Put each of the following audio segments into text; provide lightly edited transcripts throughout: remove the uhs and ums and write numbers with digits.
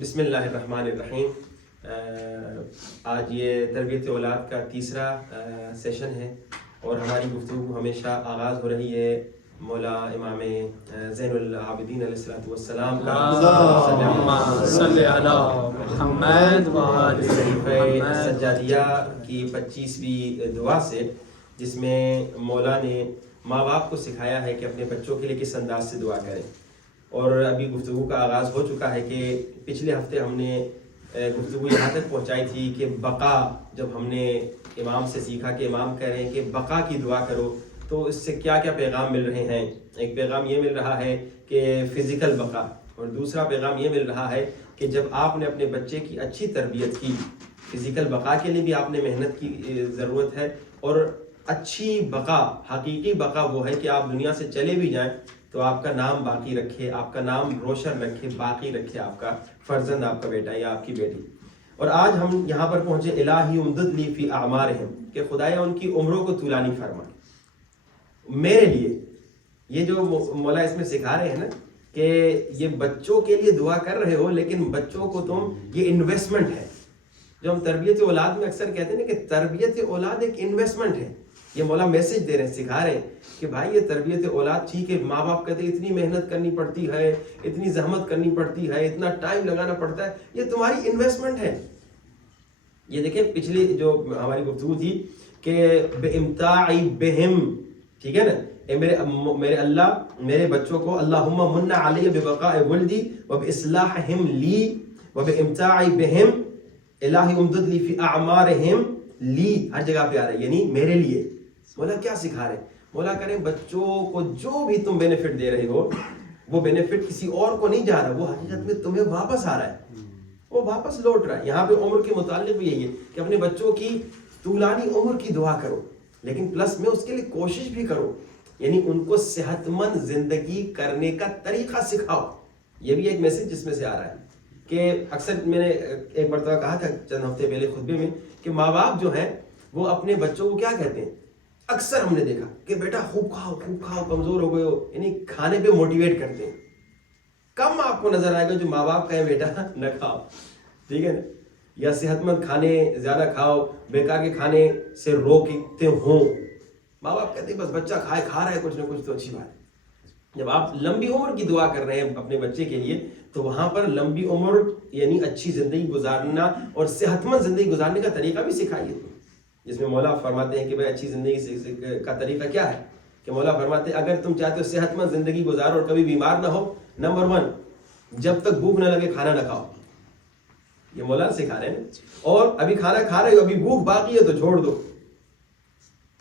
بسم اللہ الرحمن الرحیم. آج یہ تربیت اولاد کا تیسرا سیشن ہے اور ہماری گفتگو ہمیشہ آغاز ہو رہی ہے مولا امام زین العابدین علیہ السلام سجادیہ کی 25ویں دعا سے، جس میں مولا نے ماں باپ کو سکھایا ہے کہ اپنے بچوں کے لیے کس انداز سے دعا کریں. اور ابھی گفتگو کا آغاز ہو چکا ہے کہ پچھلے ہفتے ہم نے گفتگو یہاں تک پہنچائی تھی کہ بقا، جب ہم نے امام سے سیکھا کہ امام کہہ رہے ہیں کہ بقا کی دعا کرو، تو اس سے کیا کیا پیغام مل رہے ہیں. ایک پیغام یہ مل رہا ہے کہ فزیکل بقا، اور دوسرا پیغام یہ مل رہا ہے کہ جب آپ نے اپنے بچے کی اچھی تربیت کی، فزیکل بقا کے لیے بھی آپ نے محنت کی ضرورت ہے، اور اچھی بقا، حقیقی بقا وہ ہے کہ آپ دنیا سے چلے بھی جائیں تو آپ کا نام باقی رکھے، آپ کا نام روشن رکھے، باقی رکھے آپ کا فرزند، آپ کا بیٹا یا آپ کی بیٹی. اور آج ہم یہاں پر پہنچے الہی امدد لی فی اعمارہم، کہ خدایا ان کی عمروں کو طولانی فرما میرے لیے. یہ جو مولا اس میں سکھا رہے ہیں نا کہ یہ بچوں کے لیے دعا کر رہے ہو، لیکن بچوں کو تم، یہ انویسٹمنٹ ہے. جو ہم تربیت اولاد میں اکثر کہتے ہیں نا کہ تربیت اولاد ایک انویسٹمنٹ ہے، یہ مولا میسج دے رہے ہیں، سکھا رہے ہیں کہ بھائی یہ تربیت اولاد ٹھیک ہے، ماں باپ کہتے ہیں اتنی محنت کرنی پڑتی ہے، اتنی زحمت کرنی پڑتی ہے، اتنا ٹائم لگانا پڑتا ہے، یہ تمہاری انویسٹمنٹ ہے. یہ دیکھیں پچھلی جو ہماری گفتگو تھی کہ بِإِمْتَاعِ بِهِمْ، ٹھیک ہے نا، میرے اللہ میرے بچوں کو اللہم من علی ببقاء ولدی وباصلاحہم لی وبامتاع بہم الہی امدد لی فی اعمارہم لی، ہر جگہ پہ آ رہا ہے، یعنی میرے لیے. مولا کیا سکھا رہے ہیں؟ مولا کریں بچوں کو جو بھی تم بینیفٹ دے رہے ہو، وہ بینیفٹ کسی اور کو نہیں جا رہا، وہ حقیقت میں تمہیں واپس آ رہا ہے، وہ واپس لوٹ رہا ہے. یہاں پہ عمر کے متعلق بھی یہی ہے کہ اپنے بچوں کی طولانی عمر کی دعا کرو، لیکن پلس میں اس کے لیے کوشش بھی کرو، یعنی ان کو صحت مند زندگی کرنے کا طریقہ سکھاؤ. یہ بھی ایک میسج جس میں سے آ رہا ہے کہ اکثر میں نے ایک مرتبہ کہا تھا چند ہفتے پہلے خطبے میں کہ ماں باپ جو ہیں وہ اپنے بچوں کو کیا کہتے ہیں، اکثر ہم نے دیکھا کہ بیٹا خوب کھاؤ کمزور ہو گئے ہو، یعنی کھانے پہ موٹیویٹ کرتے ہیں. کم آپ کو نظر آئے گا جو ماں باپ کہیں بیٹا نہ کھاؤ، ٹھیک ہے نا، یا صحت مند کھانے زیادہ کھاؤ، بیکار کے کھانے سے روکتے ہوں. ماں باپ کہتے ہیں بس بچہ کھا رہا ہے کچھ نہ کچھ تو اچھی بات ہے. جب آپ لمبی عمر کی دعا کر رہے ہیں اپنے بچے کے لیے، تو وہاں پر لمبی عمر یعنی اچھی زندگی گزارنا اور صحت مند زندگی گزارنے کا طریقہ بھی سکھائیے، جس میں مولا فرماتے ہیں کہ بھائی اچھی زندگی کا طریقہ کیا ہے. کہ مولا فرماتے ہیں اگر تم چاہتے ہو صحت مند زندگی گزارو اور کبھی بیمار نہ ہو، نمبر 1 جب تک بھوک نہ لگے کھانا نہ کھاؤ. یہ مولا سکھا رہے ہیں. اور ابھی کھانا کھا رہے ہو، ابھی بھوک باقی ہے تو چھوڑ دو.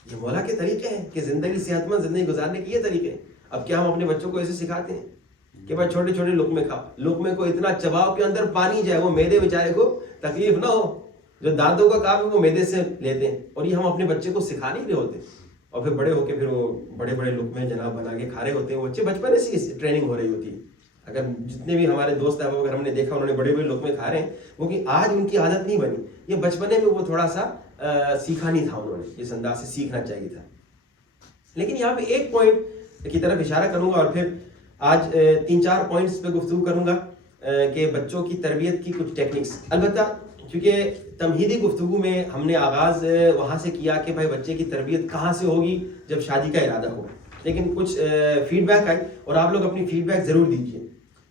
یہ مولا کے طریقے ہیں کہ زندگی صحت مند زندگی گزارنے کے یہ طریقے ہیں. اب کیا ہم اپنے بچوں کو ایسے سکھاتے ہیں کہ بھائی چھوٹے چھوٹے لقمے کھاؤ، لقمے کو اتنا چباؤ کے اندر پانی جائے، وہ معدے بیچارے کو تکلیف نہ ہو. جو دانتوں کا کام ہے وہ معدے سے لیتے ہیں، اور یہ ہم اپنے بچے کو سکھا نہیں رہے ہوتے. اور پھر بڑے ہو کے پھر وہ بڑے بڑے لقمے جناب بنا کے کھا رہے ہوتے ہیں. وہ بچے بچپن سے اس ٹریننگ ہو رہی ہوتی ہے. اگر جتنے بھی ہمارے دوست ہیں اگر ہم نے دیکھا انہوں نے بڑے بڑے لقمے کھا رہے ہیں، وہ کہ آج ان کی عادت نہیں بنی، یہ بچپنے میں وہ تھوڑا سا سیکھا نہیں تھا، انہوں نے اس انداز سے سیکھنا چاہیے تھا. لیکن یہاں پہ ایک پوائنٹ کی طرف اشارہ کروں گا اور پھر آج 3-4 پوائنٹس پہ گفتگو کروں گا کہ بچوں کی تربیت کی کچھ ٹیکنکس. البتہ کیونکہ تمہیدی گفتگو میں ہم نے آغاز وہاں سے کیا کہ بھائی بچے کی تربیت کہاں سے ہوگی، جب شادی کا ارادہ ہوگا. لیکن کچھ فیڈ بیک آئی اور آپ لوگ اپنی فیڈ بیک ضرور دیجیے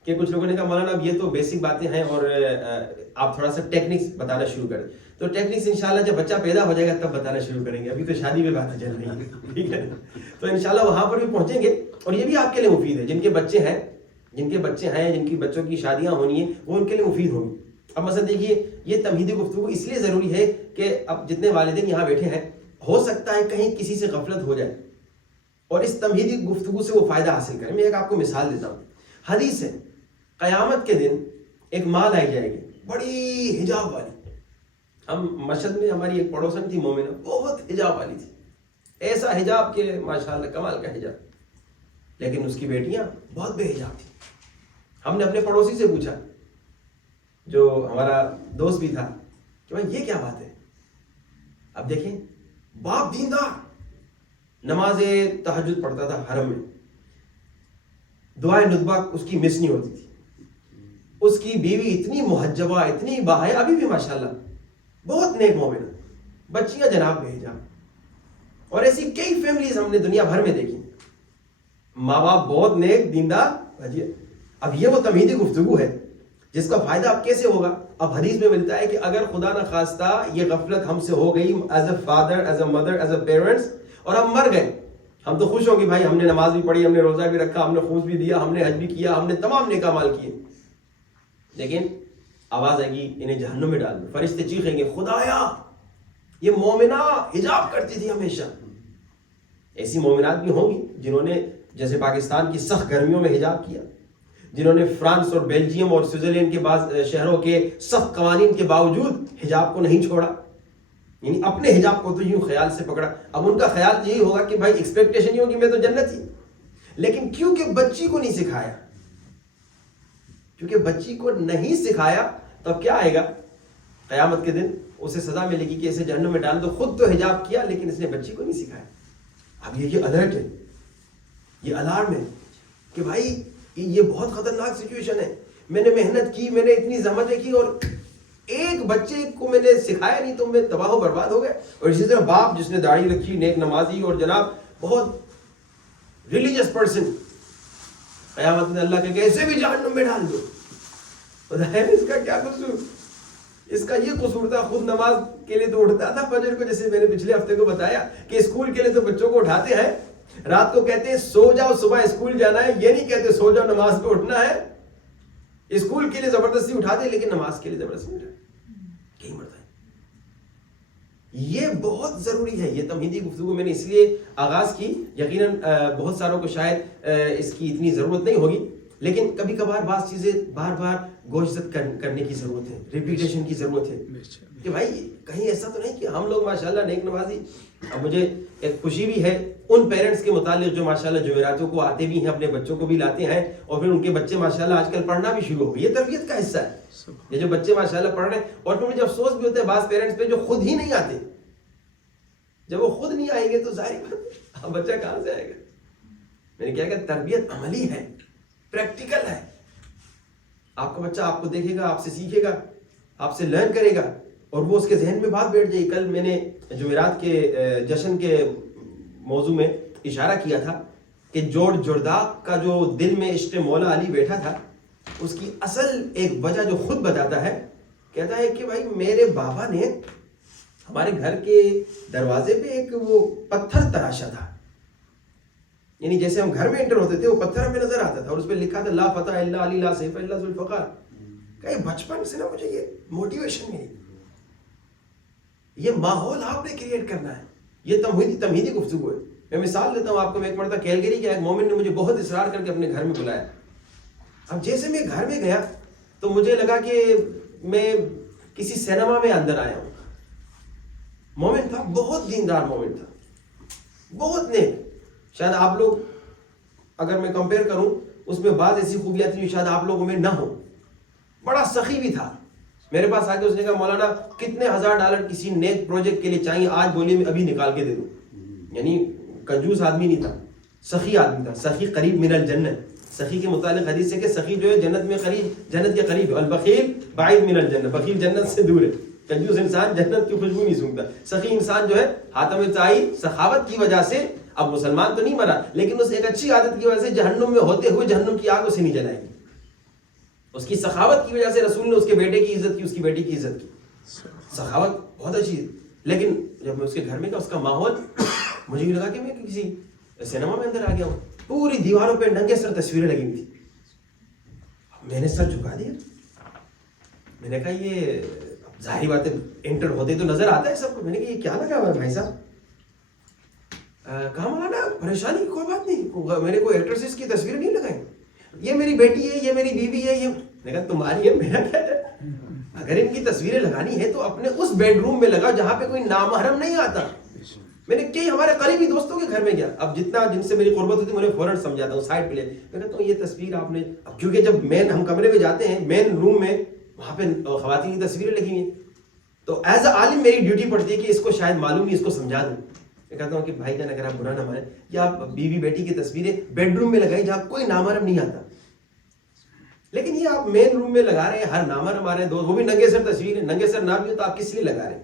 کہ کچھ لوگوں نے کہا مولانا اب یہ تو بیسک باتیں ہیں اور آپ تھوڑا سا ٹیکنکس بتانا شروع کریں. تو ٹیکنکس انشاءاللہ جب بچہ پیدا ہو جائے گا تب بتانا شروع کریں گے، ابھی تو شادی میں باتیں چل رہی ہیں، ٹھیک ہے. تو انشاءاللہ وہاں پر بھی پہنچیں گے، اور یہ بھی آپ کے لیے مفید ہے جن کے بچے ہیں جن کی بچوں کی شادیاں ہونی ہیں، وہ ان کے لیے مفید ہوگی. اب مثلا دیکھیے یہ تمہیدی گفتگو اس لیے ضروری ہے کہ اب جتنے والدین یہاں بیٹھے ہیں ہو سکتا ہے کہیں کسی سے غفلت ہو جائے اور اس تمہیدی گفتگو سے وہ فائدہ حاصل کریں. میں ایک آپ کو مثال دیتا ہوں. حدیث ہے قیامت کے دن ایک ماں لائی جائے گی بڑی حجاب والی. ہم مشہد میں ہماری ایک پڑوسن تھی مومنہ، بہت حجاب والی تھی، ایسا حجاب کہ ماشاءاللہ کمال کا حجاب، لیکن اس کی بیٹیاں بہت بے حجاب تھی. ہم نے اپنے پڑوسی سے پوچھا جو ہمارا دوست بھی تھا کہ بھائی یہ کیا بات ہے. اب دیکھیں باپ دیندار، نماز تہجد پڑھتا تھا حرم میں، دعائے ندبہ اس کی مس نہیں ہوتی تھی، اس کی بیوی اتنی محجبہ, اتنی باحیا, ابھی بھی ماشاءاللہ بہت نیک مومن, بچیاں جناب بھیجا. اور ایسی کئی فیملیز ہم نے دنیا بھر میں دیکھی, ماں باپ بہت نیک دیندار. اب یہ وہ تمہیدی گفتگو ہے جس کا فائدہ اب کیسے ہوگا؟ اب حدیث میں ملتا ہے کہ اگر خدا نہ خواستہ یہ غفلت ہم سے ہو گئی as a father, as a mother, as a parents, اور ہم مر گئے, ہم تو خوش ہوں گے بھائی ہم نے نماز بھی پڑھی, ہم نے روزہ بھی رکھا, ہم نے خمس بھی دیا, ہم نے حج بھی کیا, ہم نے تمام نیک اعمال کیے, لیکن آواز آئے گی انہیں جہنم میں ڈال دو. فرشتے چیخیں گے خدایا یہ مومنہ حجاب کرتی تھی ہمیشہ. ایسی مومنات بھی ہوں گی جنہوں نے جیسے پاکستان کی سخت گرمیوں میں حجاب کیا, جنہوں نے فرانس اور بیلجیم اور سوئٹزرلینڈ کے بعض شہروں کے سخت قوانین کے باوجود حجاب کو نہیں چھوڑا, یعنی اپنے حجاب کو تو یوں خیال سے پکڑا. اب ان کا خیال یہی ہوگا کہ بھائی ایکسپیکٹیشن یہ ہوگی میں تو جنت ہی, لیکن کیونکہ بچی کو نہیں سکھایا, کیونکہ بچی کو نہیں سکھایا تب کیا آئے گا قیامت کے دن, اسے سزا ملے گی کہ اسے جہنم میں ڈال دو. خود تو حجاب کیا لیکن اس نے بچی کو نہیں سکھایا. اب یہ الرٹ ہے, یہ الارم ہے کہ بھائی یہ بہت خطرناک سچویشن ہے. میں نے محنت کی, میں نے اتنی زحمتیں کی اور ایک بچے کو میں نے سکھایا نہیں تو میں تباہ و برباد ہو گئے. اور اسی طرح باپ جس نے داڑھی رکھی, نیک نمازی اور جناب بہت ریلیجس پرسن, قیامت میں اللہ کے کیسے بھی جہنم میں ڈال دو. اس کا کیا قصور, اس کا یہ قصور تھا خود نماز کے لیے تو اٹھتا تھا فجر کو, جیسے میں نے پچھلے ہفتے کو بتایا کہ اسکول کے لیے تو بچوں کو اٹھاتے ہیں, رات کو کہتے ہیں سو جاؤ صبح اسکول جانا ہے, یہ نہیں کہتے سو جاؤ نماز پہ اٹھنا ہے. اسکول کے لیے زبردستی اٹھاتے لیکن نماز کے لیے زبردستی اٹھاتے. کہیں مرتا ہے. یہ بہت ضروری ہے. یہ تمہیدی گفتگو میں نے اس لیے آغاز کی, یقیناً بہت ساروں کو شاید اس کی اتنی ضرورت نہیں ہوگی, لیکن کبھی کبھار بعض چیزیں بار بار گوشزد کرنے کی ضرورت ہے, ریپیٹیشن کی ضرورت ہے کہ بھائی کہیں ایسا تو نہیں کہ ہم لوگ ماشاءاللہ نیک نمازی. اب مجھے ایک خوشی بھی ہے ان پیرنٹس کے متعلق جو ماشاءاللہ جمعراتوں کو آتے بھی ہیں, اپنے بچوں کو بھی لاتے ہیں, اور پھر ان کے بچے ماشاءاللہ آج کل پڑھنا بھی شروع ہو گئے. یہ تربیت کا حصہ ہے, یہ جو بچے ماشاءاللہ پڑھ رہے ہیں. اور پھر مجھے افسوس بھی ہوتا ہے بعض پیرنٹس پہ جو خود ہی نہیں آتے. جب وہ خود نہیں آئیں گے تو ظاہر بات بچہ کہاں سے آئے گا. میں نے کیا کہ تربیت عملی ہے, پریکٹیکل ہے. آپ کا بچہ آپ کو دیکھے گا, آپ سے سیکھے گا, آپ سے لرن کرے گا, اور وہ اس کے ذہن میں بات بیٹھ جائے گی. کل میں نے جمعرات کے جشن کے موضوع میں اشارہ کیا تھا کہ جورج جرداق کا جو دل میں عشق مولا علی بیٹھا تھا, اس کی اصل ایک وجہ جو خود بتاتا ہے, کہتا ہے کہ بھائی میرے بابا نے ہمارے گھر کے دروازے پہ ایک وہ پتھر تراشا تھا, یعنی جیسے ہم گھر میں انٹر ہوتے تھے وہ پتھر ہمیں نظر آتا تھا اور اس پہ لکھا تھا لا فتح الا علی لا سیف الا ذو الفقار. کہ بچپن سے نا مجھے یہ موٹیویشن ملی, یہ ماحول آپ نے کریٹ کرنا ہے. یہ تمہیدی گفتگو ہے. میں مثال دیتا ہوں آپ کو. میں ایک مرتبہ کیلگری کے ایک مومن نے مجھے بہت اصرار کر کے اپنے گھر میں بلایا. اب جیسے میں گھر میں گیا تو مجھے لگا کہ میں کسی سینما میں اندر آیا ہوں. مومن تھا, بہت دیندار مومن تھا, بہت نیک. شاید آپ لوگ اگر میں کمپیئر کروں اس میں بعض ایسی خوبیاں تھیں شاید آپ لوگوں میں نہ ہو. بڑا سخی بھی تھا. میرے پاس آ کے اس نے کہا مولانا کتنے $1000 کسی نیک پروجیکٹ کے لیے چاہیے, آج بولیے میں ابھی نکال کے دے دوں. یعنی کنجوس آدمی نہیں تھا, سخی آدمی تھا. سخی قریب من الجنت. سخی کے متعلق حدیث ہے کہ سخی جو ہے جنت میں قریب, جنت کے قریب ہے. البخیل بعید من الجنت. بخیل جنت سے دور ہے. کنجوس انسان جنت کی خوشبو نہیں سونگتا. سخی انسان جو ہے حاتم طائی سخاوت کی وجہ سے, اب مسلمان تو نہیں مرا لیکن اس ایک اچھی عادت کی وجہ سے جہنم میں ہوتے ہوئے جہنم کی آگ اسے نہیں جلائے گی. اس کی سخاوت کی وجہ سے رسول نے اس کے بیٹے کی عزت کی, اس کی بیٹی کی عزت کی. سخاوت بہت اچھی ہے. لیکن جب میں اس کے گھر میں گیا, اس کا ماحول مجھے بھی لگا کہ میں کسی سینما میں اندر آ گیا ہوں. پوری دیواروں پہ ننگے سر تصویریں لگی ہوئی تھی. میں نے سر جھکا دیا. میں نے کہا یہ ظاہری بات ہے انٹر ہوتے تو نظر آتا ہے سب کو. میں نے کہا یہ کیا لگا ہوا ہے بھائی صاحب. کہا مولانا پریشانی کی کوئی بات نہیں, میں نے کوئی ایکٹریسز کی تصویریں نہیں لگائی. یہ میری بیٹی ہے, یہ میری بیوی ہے. یہ میں کہا تمہاری ہے, میرا کیا ہے. اگر ان کی تصویریں لگانی ہے تو اپنے اس بیڈ روم میں لگا جہاں پہ کوئی نامحرم نہیں آتا. میں نے کئی ہمارے قریبی دوستوں کے گھر میں گیا, اب جتنا جن سے میری قربت ہوتی ہے مجھے فوراً سمجھاتا ہوں سائڈ پہ لے. میں کہتا ہوں یہ تصویر آپ نے, اب کیونکہ جب ہم کمرے میں جاتے ہیں مین روم میں, وہاں پہ خواتین کی تصویریں لگی ہوئی ہیں, تو ایز اے عالم میری ڈیوٹی پڑتی ہے کہ اس کو شاید معلوم نہیں, اس کو سمجھا دوں. میں کہتا ہوں کہ بھائی جان اگر آپ برا نہ مانیں, یا آپ بیوی بیٹی کی تصویریں بیڈ روم میں لگائی جہاں کوئی نامحرم نہیں آتا. لیکن یہ آپ مین روم میں لگا رہے ہیں, ہر نامر ہمارے دوست, وہ بھی ننگے سر تصویر ہے, ننگے سر نہ بھی ہو تو آپ کس لیے لگا رہے ہیں؟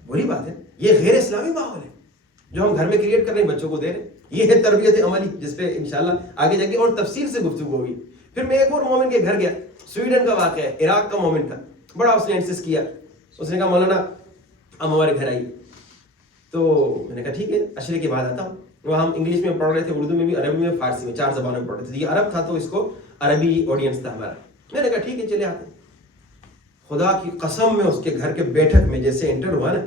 بری بات ہے, یہ غیر اسلامی ماحول ہے جو ہم گھر میں کریٹ کر رہے ہیں, بچوں کو دے رہے ہیں. یہ ہے تربیت عملی, جس پہ انشاءاللہ آگے جا کے اور تفصیل سے گفتگو ہوگی. پھر میں ایک اور مومن کے گھر گیا, سویڈن کا واقعہ ہے, عراق کا مومن تھا, بڑا اس نے انسسٹ کیا, اس نے کہا مولانا آپ ہمارے گھر آئیے. تو میں نے کہا ٹھیک ہے, عشرے کے بعد آتا ہوں. وہ ہم انگلش میں پڑھ رہے تھے, اردو میں بھی, عربی میں, فارسی میں, 4 زبانوں میں پڑھ رہے تھے. یہ عرب تھا تو اس کو عربی آڈینس تھا ہمارا. میں نے کہا ٹھیک ہے چلے آتے ہیں. خدا کی قسم میں اس کے گھر کے بیٹھک میں جیسے انٹر ہوا نا,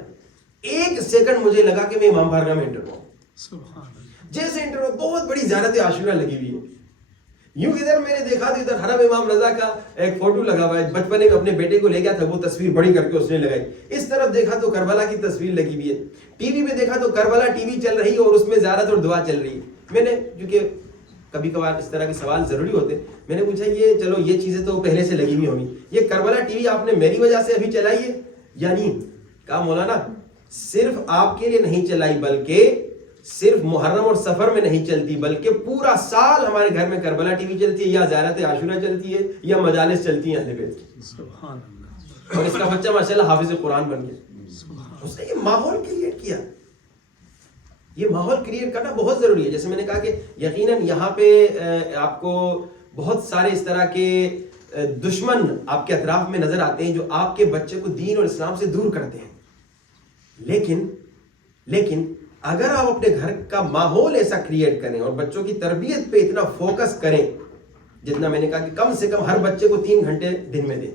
1 سیکنڈ مجھے لگا کہ میں امام بارگاہ میں انٹر ہوا. جیسے انٹر ہوا, بہت بڑی زیارت عاشورہ لگی ہوئی ہے. یوں ادھر میں نے دیکھا تو ادھر حرم امام رضا کا ایک فوٹو لگا ہوا ہے, بچپنے میں اپنے بیٹے کو لے گیا تھا, وہ تصویر بڑی کر کے اس نے لگائی. اس طرف دیکھا تو کربلا کی تصویر لگی ہوئی ہے. ٹی وی پہ دیکھا تو کربلا ٹی وی چل رہی ہے اور اس میں زیارت اور دعا چل رہی ہے. میں نے, کیونکہ کبھی کبھار اس طرح کے سوال ضروری ہوتے, میں نے پوچھا یہ چلو یہ چیزیں تو پہلے سے لگی ہوئی ہوں گی, یہ کربلا ٹی وی آپ نے میری وجہ سے ابھی چلائی ہے یا نہیں؟ کہا مولانا صرف آپ کے لیے نہیں چلائی, بلکہ صرف محرم اور سفر میں نہیں چلتی, بلکہ پورا سال ہمارے گھر میں کربلا ٹی وی چلتی ہے, یا زیارت عاشورہ چلتی ہے, یا مجالس چلتی ہیں اہل بیت کی. سبحان اللہ. اور اس کا بچہ ماشاءاللہ حافظ قرآن بن گیا. اس نے یہ ماحول کریٹ کیا. یہ ماحول کریٹ کرنا بہت ضروری ہے. جیسے میں نے کہا کہ یقیناً یہاں پہ آپ کو بہت سارے اس طرح کے دشمن آپ کے اطراف میں نظر آتے ہیں جو آپ کے بچے کو دین اور اسلام سے دور کرتے ہیں. لیکن اگر آپ اپنے گھر کا ماحول ایسا کریٹ کریں اور بچوں کی تربیت پہ اتنا فوکس کریں, جتنا میں نے کہا کہ کم سے کم ہر بچے کو 3 گھنٹے دن میں دیں,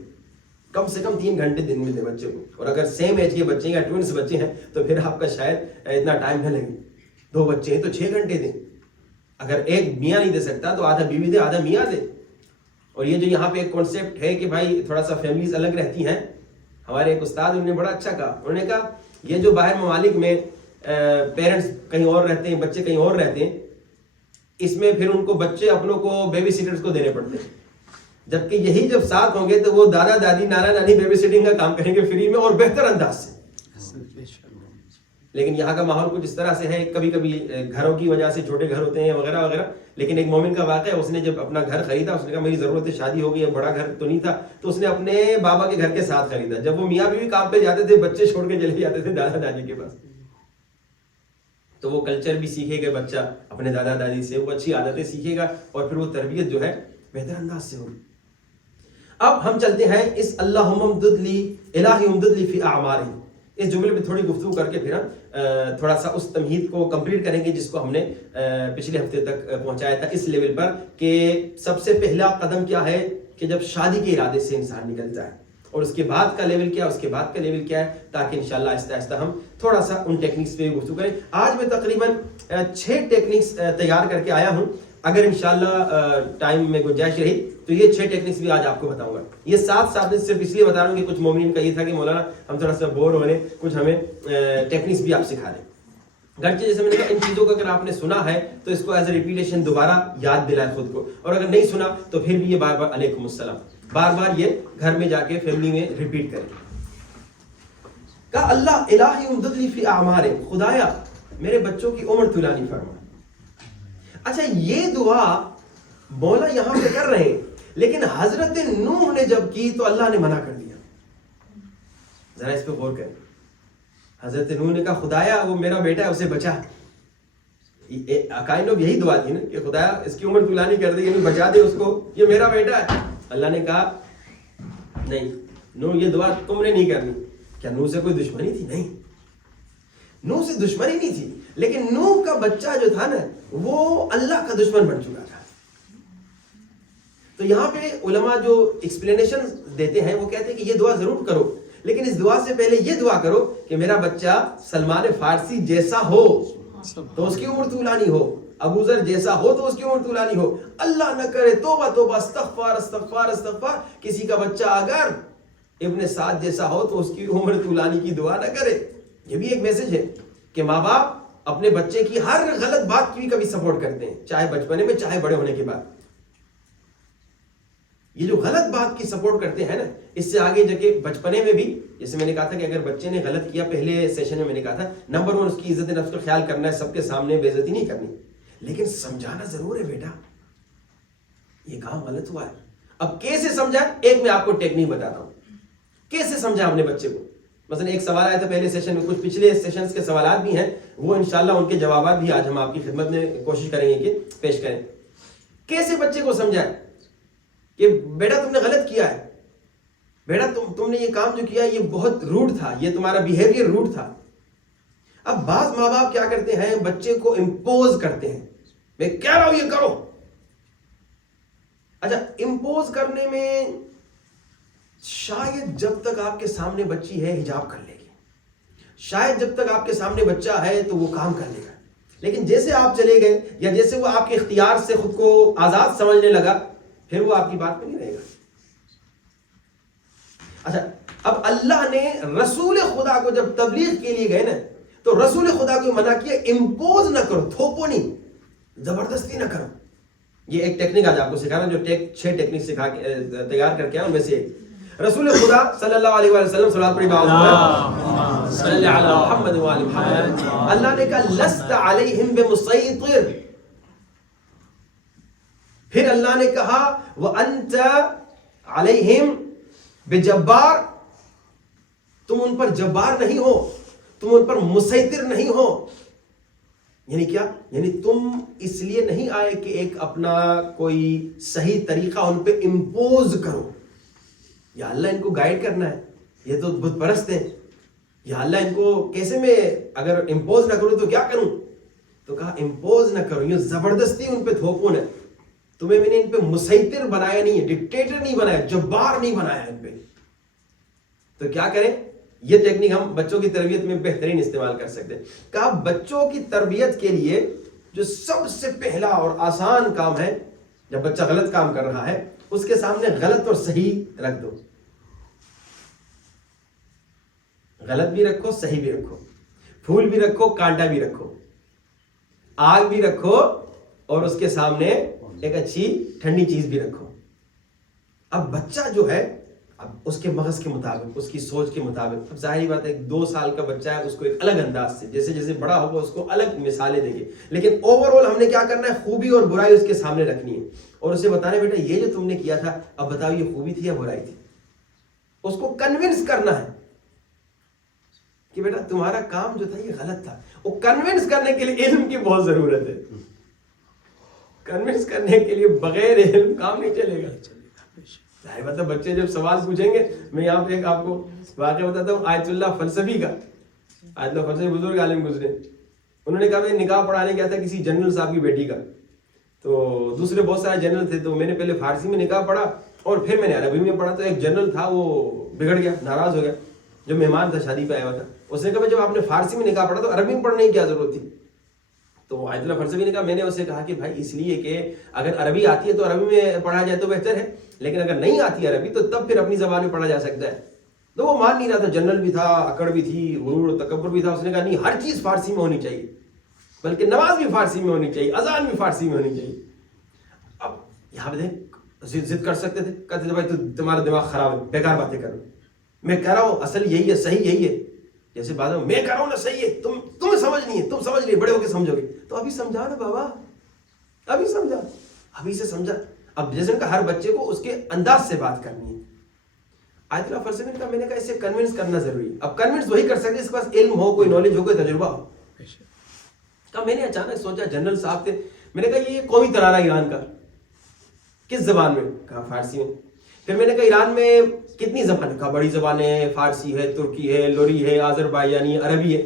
کم سے کم 3 گھنٹے دن میں دیں بچے کو. اور اگر سیم ایج کے بچے یا ٹوئنس بچے ہیں تو پھر آپ کا شاید اتنا ٹائم نہ لگے. 2 بچے ہیں تو 6 گھنٹے دیں. اگر ایک میاں نہیں دے سکتا تو آدھا بیوی دے, آدھا میاں دے. اور یہ جو یہاں پہ ایک کانسیپٹ ہے کہ بھائی تھوڑا سا فیملیز الگ رہتی ہیں, ہمارے ایک استاد انہوں نے بڑا اچھا کہا. انہوں نے کہا یہ جو باہر ممالک میں پیرنٹس کہیں اور رہتے ہیں, بچے کہیں اور رہتے ہیں, اس میں پھر ان کو بچے اپنوں کو بیبی سیٹرز کو دینے پڑتے ہیں. جبکہ یہی جب ساتھ ہوں گے تو وہ دادا دادی نانا نانی بیبی سیٹنگ کا کام کریں گے فری میں اور بہتر انداز سے. لیکن یہاں کا ماحول کچھ اس طرح سے ہے, کبھی کبھی گھروں کی وجہ سے چھوٹے گھر ہوتے ہیں وغیرہ وغیرہ. لیکن ایک مومن کا واقعہ ہے, اس نے جب اپنا گھر خریدا, اس نے کہا میری ضرورت ہے, شادی ہو گئی ہے, بڑا گھر تو نہیں تھا, تو اس نے اپنے بابا کے گھر کے ساتھ خریدا. جب وہ میاں بیوی کام پہ جاتے تھے, بچے چھوڑ کے چلے جاتے تھے دادا دادی کے پاس. تو وہ کلچر بھی سیکھے گا بچہ اپنے دادا دادی سے, وہ اچھی عادتیں سیکھے گا, اور پھر وہ تربیت جو ہے بہتر انداز سے ہوگی. اب ہم چلتے ہیں اس اللہم امدد لی الہی امدد لی فی اعمارہم, اس جملے پہ تھوڑی گفتگو کر کے پھر ہم تھوڑا سا اس تمہید کو کمپلیٹ کریں گے جس کو ہم نے پچھلے ہفتے تک پہنچایا تھا اس لیول پر, کہ سب سے پہلا قدم کیا ہے کہ جب شادی کے ارادے سے انسان نکلتا ہے, اور اس کے بعد کا لیول کیا, اس کے بعد کا لیول کیا ہے, تاکہ انشاءاللہ آہستہ آہستہ ہم تھوڑا سا ان ٹیکنکس پہ گفتگو کریں. آج میں تقریباً 6 ٹیکنکس تیار کر کے آیا ہوں. اگر انشاءاللہ ٹائم میں گنجائش رہی تو یہ 6 ٹیکنکس بھی آج آپ کو بتاؤں گا. یہ ساتھ میں صرف اس لیے بتا رہا ہوں کہ کچھ مومنین کا یہ تھا کہ مولانا ہم تھوڑا سا بور ہو رہے ہیں, کچھ ہمیں ٹیکنکس بھی آپ سکھا دیں. گرچہ جیسے میں نے کہا ان چیزوں کو اگر آپ نے سنا ہے تو اس کو ایز اے ریپیٹیشن دوبارہ یاد دلائے خود کو, اور اگر نہیں سنا تو پھر بھی یہ بار بار علیکم السلام, بار بار یہ گھر میں جا کے فیملی میں ریپیٹ کریں. کہا اللہ الہی امدد لی فی اعمارہم, خدایا میرے بچوں کی عمر طولانی فرما. اچھا یہ دعا مولا یہاں پہ کر رہے ہیں, لیکن حضرت نوح نے جب کی تو اللہ نے منع کر دیا. ذرا اس پہ غور کریں. حضرت نوح نے کہا خدایا وہ میرا بیٹا ہے اسے بچا. کائنڈ آف یہی دعا تھی نا کہ خدایا اس کی عمر طولانی کر دے, یعنی بچا دے اس کو, یہ میرا بیٹا ہے. اللہ نے کہا نہیں نوح یہ دعا تم نے نہیں کرنی. کیا نوح سے کوئی دشمنی تھی؟ نہیں, نوح سے دشمنی نہیں تھی, لیکن نوح کا بچہ جو تھا نا وہ اللہ کا دشمن بن چکا تھا. تو یہاں پہ علماء جو ایکسپلینیشن دیتے ہیں وہ کہتے ہیں کہ یہ دعا ضرور کرو, لیکن اس دعا سے پہلے یہ دعا کرو کہ میرا بچہ سلمان فارسی جیسا ہو تو اس کی عمر طولانی ہو, ابو ذر جیسا ہو تو اس کی عمر طولانی ہو. اللہ نہ کرے, توبہ توبہ, استغفار استغفار استغفار, کسی کا بچہ اگر ابن سعد جیسا ہو تو اس کی عمر طولانی کی دعا نہ کرے. یہ بھی ایک میسج ہے کہ ماں باپ اپنے بچے کی ہر غلط بات کی بھی کبھی سپورٹ کرتے ہیں, چاہے بچپنے میں چاہے بڑے ہونے کے بعد. یہ جو غلط بات کی سپورٹ کرتے ہیں نا, اس سے آگے جا کے بچپنے میں بھی, جیسے میں نے کہا تھا کہ اگر بچے نے غلط کیا, پہلے سیشن میں نے کہا تھا نمبر 1 اس کی عزت نفس کا خیال کرنا ہے, سب کے سامنے بے عزتی نہیں کرنی, لیکن سمجھانا ضرور ہے بیٹا یہ کام غلط ہوا ہے. اب کیسے سمجھائیں؟ ایک میں آپ کو ٹیکنیک بتاتا ہوں کیسے سمجھائیں اپنے بچے کو. مثلا ایک سوال آیا تھا پہلے سیشن میں, کچھ پچھلے سیشنز کے سوالات بھی ہیں, وہ انشاءاللہ ان کے جوابات بھی آج ہم آپ کی خدمت میں کوشش کریں گے کہ پیش کریں. کیسے بچے کو سمجھائیں کہ بیٹا تم نے غلط کیا ہے, بیٹا تم نے یہ کام جو کیا یہ بہت روڈ تھا, یہ تمہارا بیہیویئر روڈ تھا. اب بعض ماں باپ کیا کرتے ہیں, بچے کو امپوز کرتے ہیں, میں کہہ رہا ہوں یہ کرو. اچھا, امپوز کرنے میں شاید جب تک آپ کے سامنے بچی ہے حجاب کر لے گی, شاید جب تک آپ کے سامنے بچہ ہے تو وہ کام کر لے گا, لیکن جیسے آپ چلے گئے یا جیسے وہ آپ کے اختیار سے خود کو آزاد سمجھنے لگا, پھر وہ آپ کی بات میں نہیں رہے گا. اچھا, اب اللہ نے رسول خدا کو جب تبلیغ کے لیے گئے نا, تو رسول خدا کو منع کیا امپوز نہ کرو, تھوپو نہیں, زبردستی نہ کرو. یہ ایک ٹیکنیک آج آپ کو سکھانا, جو 6 ٹیکنیک سکھا کے تیار کر کے ان میں سے ایک. رسول خدا صلی اللہ علیہ وسلم صلوات پڑھی باؤ صلی علی محمد و علی محمد. اللہ نے کہا لست علیہم بمسیطر, پھر اللہ نے کہا وانت علیہم بجبار, تم ان پر جبار نہیں ہو, تم ان پر مسیطر نہیں ہو. یعنی کیا؟ یعنی تم اس لیے نہیں آئے کہ ایک اپنا کوئی صحیح طریقہ ان پہ امپوز کرو, یا اللہ ان کو گائیڈ کرنا ہے, یہ تو بت پرست ہیں, یا اللہ ان کو کیسے میں اگر امپوز نہ کروں تو کیا کروں. تو کہا امپوز نہ کرو, یہ زبردستی ان پہ تھوپو نہ, تمہیں میں نے ان پہ مسیطر بنایا نہیں ہے, ڈکٹیٹر نہیں بنایا, جبار نہیں بنایا ان پہ. تو کیا کریں؟ یہ ٹیکنیک ہم بچوں کی تربیت میں بہترین استعمال کر سکتے ہیں. کہا بچوں کی تربیت کے لیے جو سب سے پہلا اور آسان کام ہے, جب بچہ غلط کام کر رہا ہے اس کے سامنے غلط اور صحیح رکھ دو. غلط بھی رکھو, صحیح بھی رکھو, پھول بھی رکھو, کانٹا بھی رکھو, آگ بھی رکھو, اور اس کے سامنے ایک اچھی ٹھنڈی چیز بھی رکھو. اب بچہ جو ہے, اب اس کے مغز کے مطابق, اس کی سوچ کے مطابق, اب ظاہری بات ہے 2 سال کا بچہ ہے, اس کو ایک الگ انداز سے, جیسے جیسے بڑا ہوگا اس کو الگ مثالیں دیں گے, لیکن اوور آل ہم نے کیا کرنا ہے, خوبی اور برائی اس کے سامنے رکھنی ہے, اور اسے بتانا ہے بیٹا یہ جو تم نے کیا تھا, اب بتاؤ یہ خوبی تھی یا برائی تھی. اس کو کنونس کرنا ہے کہ بیٹا تمہارا کام جو تھا یہ غلط تھا. وہ کنونس کرنے کے لیے علم کی بہت ضرورت ہے. کنونس کرنے کے لیے بغیر علم کام نہیں چلے گا. مطلب بچے جب سوال پوچھیں گے, میں یہاں پہ ایک آپ کو واقعہ بتاتا ہوں, آیت اللہ فلسفی کا. آیت اللہ فلسفی بزرگ عالم گزرے, انہوں نے کہا میں نکاح پڑھانے گیا تھا کسی جنرل صاحب کی بیٹی کا, تو دوسرے بہت سارے جنرل تھے, تو میں نے پہلے فارسی میں نکاح پڑھا اور پھر میں نے عربی میں پڑھا. تو ایک جنرل تھا وہ بگڑ گیا, ناراض ہو گیا, جو مہمان تھا شادی پہ آیا ہوا تھا. اس نے کہا جب آپ نے فارسی میں نکاح پڑھا تو عربی میں پڑھنے کی کیا ضرورت تھی. تو آیت اللہ فلسفی نے کہا, میں نے اسے کہا کہ بھائی اس لیے کہ اگر عربی آتی ہے تو عربی میں پڑھا جائے تو بہتر ہے, لیکن اگر نہیں آتی عربی تو تب پھر اپنی زبان میں پڑھا جا سکتا ہے. تو وہ مان نہیں رہا تھا, جنرل بھی تھا, اکڑ بھی تھی, غرور تکبر بھی تھا. اس نے کہا نہیں, ہر چیز فارسی میں ہونی چاہیے, بلکہ نماز بھی فارسی میں ہونی چاہیے, اذان بھی فارسی میں ہونی چاہیے. اب یہاں پہ ضد کر سکتے تھے, کہتے تھے بھائی تمہارا دماغ خراب ہے, بیکار باتیں کرو, میں کہہ رہا ہوں اصل یہی ہے, صحیح یہی ہے. جیسے بات میں کہہ رہا ہوں نا صحیح ہے, تمہیں سمجھ نہیں ہے, تم سمجھ نہیں, بڑے ہو کے سمجھو گے. تو ابھی سمجھا نا بابا, ابھی سمجھا, ابھی سے سمجھا. اب جیسے کہ ہر بچے کو اس کے انداز سے بات کرنی ہے. آیت اللہ فلسفی نے کہا, میں نے کہا اسے کنونس کرنا ضروری ہے. اب کنونس وہی کر سکتے جس کے پاس علم ہو, کوئی نالج ہو, کوئی تجربہ ہو. کہا میں نے اچانک سوچا, جنرل صاحب تھے, میں نے کہا یہ قومی ترانہ ایران کا کس زبان میں؟ کہا فارسی میں. پھر میں نے کہا ایران میں کتنی زبان؟ کہا بڑی زبانیں, فارسی ہے, ترکی ہے, لوری ہے, آذربائیجانی, عربی ہے.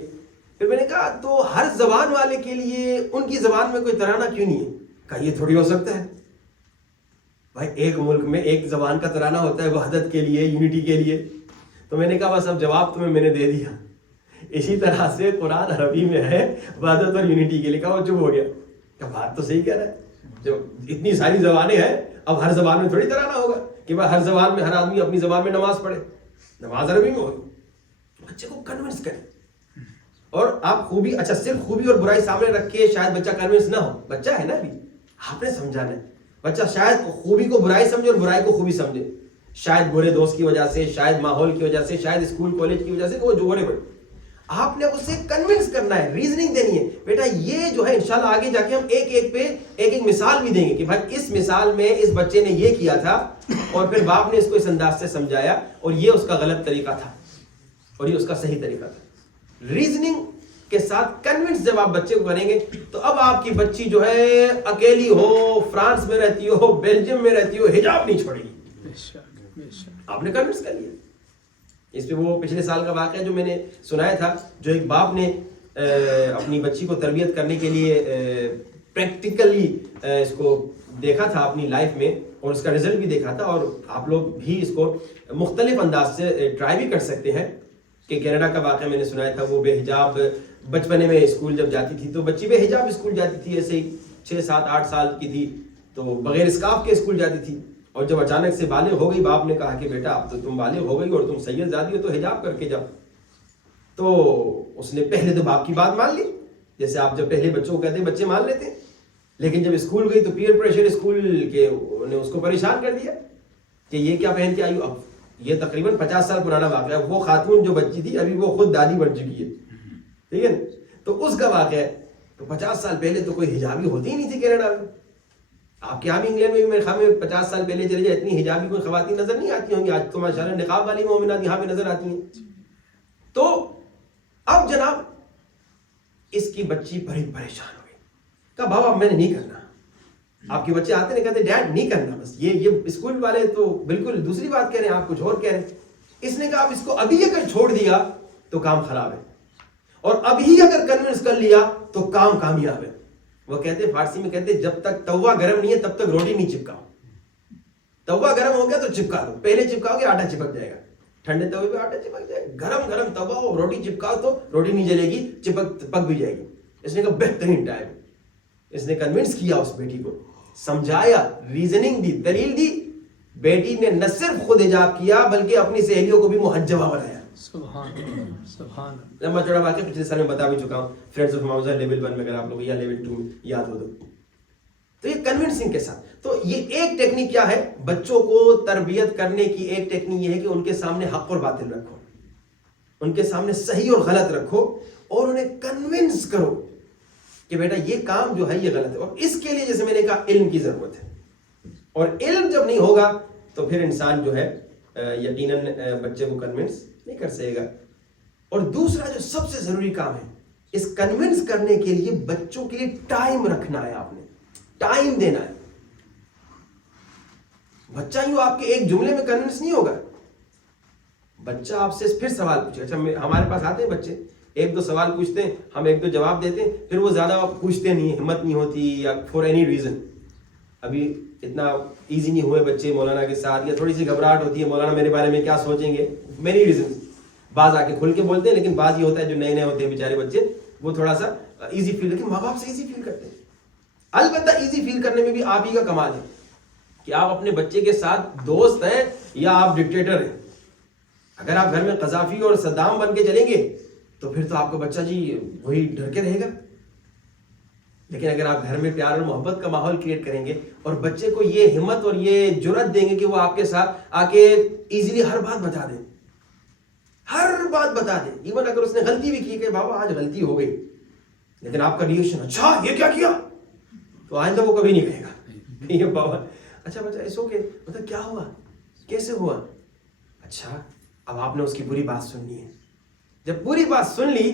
پھر میں نے کہا تو ہر زبان والے کے لیے ان کی زبان میں کوئی ترانہ کیوں نہیں ہے؟ کہا یہ تھوڑی ہو سکتا ہے بھائی, ایک ملک میں ایک زبان کا ترانہ ہوتا ہے وحدت کے لیے, یونٹی کے لیے. تو میں نے کہا بس اب جواب تمہیں میں نے دے دیا. اسی طرح سے قرآن عربی میں ہے وحدت اور یونٹی کے لیے. کہا وہ چپ ہو گیا, کہ بات تو صحیح کہہ رہا ہے, جب اتنی ساری زبانیں ہیں اب ہر زبان میں تھوڑی ترانہ ہوگا کہ بھائی ہر زبان میں ہر آدمی اپنی زبان میں نماز پڑھے, نماز عربی میں ہوگی. بچے کو کنونس کریں. اور آپ خوبی, اچھا صرف خوبی اور برائی سامنے رکھ کے شاید بچہ کنونس نہ ہو, بچہ ہے نا ابھی, آپ نے سمجھانا ہے. بچہ شاید خوبی کو برائی سمجھے اور برائی کو خوبی سمجھے, شاید برے دوست کی وجہ سے, شاید ماحول کی وجہ سے, شاید اسکول کالج کی وجہ سے, وہ جو بڑے بڑے. آپ نے اسے کنونس کرنا ہے, ریزننگ دینی ہے, بیٹا یہ جو ہے انشاءاللہ آگے جا کے ہم ایک مثال بھی دیں گے کہ بھائی اس مثال میں اس بچے نے یہ کیا تھا اور پھر باپ نے اس کو اس انداز سے سمجھایا اور یہ اس کا غلط طریقہ تھا اور یہ اس کا صحیح طریقہ تھا. ریزننگ کے ساتھ کنونس جب آپ بچے کو کریں گے تو اب آپ کی بچی جو ہے اکیلی ہو, فرانس میں رہتی ہو, بیلجیم میں رہتی ہو, حجاب نہیں چھوڑے گی. آپ نے کنونس کر لیا. اس پہ وہ پچھلے سال کا واقعہ جو میں نے سنایا تھا, جو ایک باپ نے اپنی بچی کو تربیت کرنے کے لیے پریکٹیکلی اس کو دیکھا تھا اپنی لائف میں اور اس کا رزلٹ بھی دیکھا تھا, اور آپ لوگ بھی اس کو مختلف انداز سے ٹرائی بھی کر سکتے ہیں. کہ کینیڈا کا واقعہ میں نے سنایا تھا, وہ بے حجاب بچپنے میں اسکول جب جاتی تھی تو بچی بے حجاب اسکول جاتی تھی, ایسے ہی 6, 7, 8 سال کی تھی تو بغیر اسکارف کے اسکول جاتی تھی, اور جب اچانک سے بالغ ہو گئی باپ نے کہا کہ بیٹا اب تو تم بالغ ہو گئی اور تم سید زادی ہو تو حجاب کر کے جاؤ. تو اس نے پہلے تو باپ کی بات مان لی, جیسے آپ جب پہلے بچوں کو کہتے ہیں بچے مان لیتے ہیں, لیکن جب اسکول گئی تو پیئر پریشر اسکول کے نے اس کو پریشان کر دیا کہ یہ کیا پہن کے آئی ہو. اب یہ تقریباً 50 سال پرانا واقعہ ہے. وہ خاتون جو بچی تھی ابھی وہ خود دادی بن چکی ہے, ٹھیک ہے نا, تو اس کا واقعہ ہے. تو 50 سال پہلے تو کوئی حجابی ہوتی ہی نہیں تھی کینیڈا میں. آپ کے یہاں بھی انگلینڈ میں بھی میرے خیال میں 50 سال پہلے چلے جائے اتنی حجابی کوئی خواتین نظر نہیں آتی ہوں گی. آج تو ماشاءاللہ نقاب والی مومنات یہاں پہ نظر آتی ہیں. تو اب جناب اس کی بچی بڑی پریشان ہو گئی, کہا بابا میں نے نہیں کرنا. آپ کے بچے آتے ہیں کہتے ڈیڈ نہیں کرنا, بس یہ اسکول والے تو بالکل دوسری بات کہہ رہے ہیں, آپ کچھ اور کہہ رہے ہیں. اس نے کہا اب اس کو ابھی اگر چھوڑ دیا تو کام خراب ہے, اور ابھی اگر کنونس کر لیا تو کام کامیاب ہے. وہ کہتے فارسی میں کہتے جب تک توا گرم نہیں ہے تب تک روٹی نہیں چپکاؤ. توا گرم ہو گیا تو چپکا دو, پہلے چپکاؤ گے آٹا چپک جائے گا. ٹھنڈے توے پہ آٹا چپک جائے گا, گرم توا ہو روٹی چپکاؤ تو روٹی نہیں جلے گی, پک بھی جائے گی. اس نے کہا بہترین ٹائم. اس نے کنونس کیا اس بیٹی کو, سمجھایا, ریزننگ دی, دلیل دی. بیٹی نے نہ صرف خود حجاب کیا بلکہ اپنی سہیلیوں کو بھی محجبہ بنایا. سبحان اللہ. میں چوڑا واقعہ پچھلے سال میں بتا بھی چکا ہوں, فرینڈز آف معاوضہ لیول 1 میں اگر آپ لوگ یا لیول 2 یاد ہو تو یہ کنونسنگ کے ساتھ. تو یہ ایک ٹیکنیک کیا ہے بچوں کو تربیت کرنے کی, ایک ٹیکنیک یہ ہے کہ ان کے سامنے حق اور باطل رکھو, ان کے سامنے صحیح اور غلط رکھو اور انہیں کنونس کرو کہ بیٹا یہ کام جو ہے یہ غلط ہے. اور اس کے لیے جیسے میں نے کہا علم کی ضرورت ہے, اور علم جب نہیں ہوگا تو پھر انسان جو ہے یقیناً بچے کو کنونس نہیں کر سکے گا. اور دوسرا جو سب سے ضروری کام ہے اس کنونس کرنے کے لیے بچوں کے لیے ٹائم رکھنا ہے. آپ نے ٹائم دینا ہے. بچہ یوں آپ کے ایک جملے میں کنونس نہیں ہوگا. بچہ آپ سے پھر سوال پوچھے. اچھا ہمارے پاس آتے ہیں بچے, 1-2 سوال پوچھتے ہیں, ہم 1-2 جواب دیتے ہیں, پھر وہ زیادہ پوچھتے نہیں, ہمت نہیں ہوتی یا فور اینی ریزن. ابھی اتنا ایزی نہیں ہوئے بچے مولانا کے ساتھ, یا تھوڑی سی گھبراہٹ ہوتی ہے مولانا میرے بارے میں کیا سوچیں گے, مینی ریزنز. بعض آ کے کھل کے بولتے ہیں, لیکن بعض یہ ہوتا ہے جو نئے نئے ہوتے ہیں بیچارے بچے وہ تھوڑا سا ایزی فیل, لیکن ماں باپ سے ایزی فیل کرتے ہیں. البتہ ایزی فیل کرنے میں بھی آپ ہی کا کمال ہے کہ آپ اپنے بچے کے ساتھ دوست ہیں یا آپ ڈکٹیٹر ہیں. اگر آپ گھر میں قذافی اور صدام بن کے چلیں گے تو پھر تو آپ کا بچہ جی وہی ڈر کے رہے گا. لیکن اگر آپ گھر میں پیار اور محبت کا ماحول کریٹ کریں گے اور بچے کو یہ ہمت اور یہ جرأت دیں گے کہ وہ آپ کے ساتھ آ کے ایزیلی ہر بات بتا دیں, ہر بات بتا دیں. ایون اگر اس نے غلطی بھی کی کہ بابا آج غلطی ہو گئی, لیکن آپ کا ریئیکشن اچھا یہ کیا کیا, تو آئندہ وہ کبھی نہیں کہے گا یہ بابا اچھا بچہ ایسو کہ مطلب کیا ہوا, کیسے ہوا, اچھا اب آپ نے اس کی پوری بات سننی ہے. جب پوری بات سن لی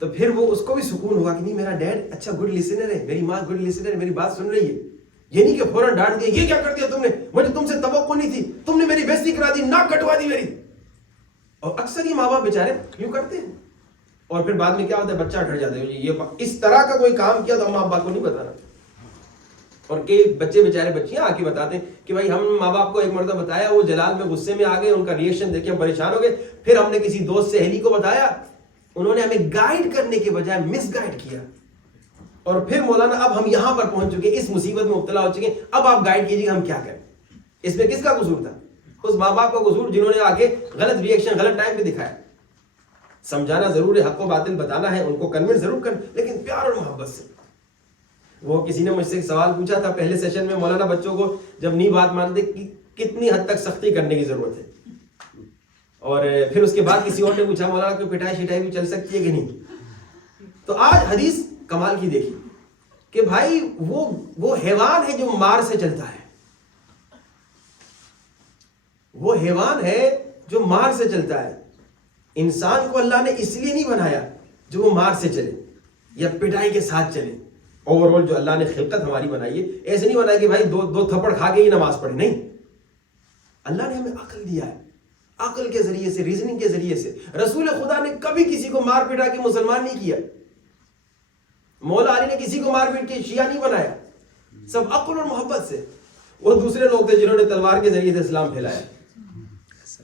تو پھر وہ اس کو بھی سکون ہوا کہ نہیں میرا ڈیڈ اچھا گڈ لسنر ہے, میری ماں گڈ لسنر ہے, میری بات سن رہی ہے. یہ نہیں کہ فوراً ڈانٹ دیا, یہ کیا کر دیا تم نے, مجھے تم سے توقع نہیں تھی, تم نے میری بےزتی کرا دی, ناک کٹوا دی میری. اور اکثر یہ ماں باپ بیچارے یوں کرتے ہیں, اور پھر بعد میں کیا ہوتا ہے بچہ ڈر جاتا ہے, یہ اس طرح کا کوئی کام کیا تو ہم ماں باپ کو نہیں بتانا. اور کئی بچے بیچارے بچیاں آ کے بتاتے ہیں کہ بھائی ہم ماں باپ کو ایک مرتبہ بتایا, وہ جلال میں غصے میں آ گئے, ان کا ریئیکشن دیکھ کے ہم پریشان ہو گئے, پھر ہم نے کسی دوست سہیلی کو بتایا, انہوں نے ہمیں گائیڈ کرنے کے بجائے مس گائیڈ کیا, اور پھر مولانا اب ہم یہاں پر پہنچ چکے, اس مصیبت میں مبتلا ہو چکے, اب آپ گائیڈ کیجیے ہم کیا کریں. اس میں کس کا قصور تھا, اس ماں باپ کا قصور جنہوں نے آ کے غلط ریئیکشن غلط ٹائم پہ دکھایا. سمجھانا ضرور ہے, حق و باطل بتانا ہے, ان کو کنونس ضرور کرنا, لیکن پیار اور محبت سے. وہ کسی نے مجھ سے ایک سوال پوچھا تھا پہلے سیشن میں, مولانا بچوں کو جب نہیں بات مانتے کتنی حد تک سختی کرنے کی ضرورت ہے. اور پھر اس کے بعد کسی اور نے پوچھا مولانا کوئی پٹائی شٹائی بھی چل سکتی ہے کہ نہیں؟ تو آج حدیث کمال کی دیکھی کہ بھائی وہ حیوان ہے جو مار سے چلتا ہے، وہ حیوان ہے جو مار سے چلتا ہے. انسان کو اللہ نے اس لیے نہیں بنایا جو وہ مار سے چلے یا پٹائی کے ساتھ چلے. اوور آل جو اللہ نے خلقت ہماری بنائی ہے ایسے نہیں بنایا کہ بھائی دو تھپڑ کھا کے ہی نماز پڑھے، نہیں. اللہ نے ہمیں عقل دیا ہے، عقل کے ذریعے سے، ریزننگ کے ذریعے سے. رسول خدا نے کبھی کسی کو مار پیٹا کے مسلمان نہیں کیا. مولا علی نے کسی کو مار پیٹ کے شیعہ نہیں بنایا، سب عقل اور محبت سے. وہ دوسرے لوگ تھے جنہوں نے تلوار کے ذریعے سے اسلام پھیلایا.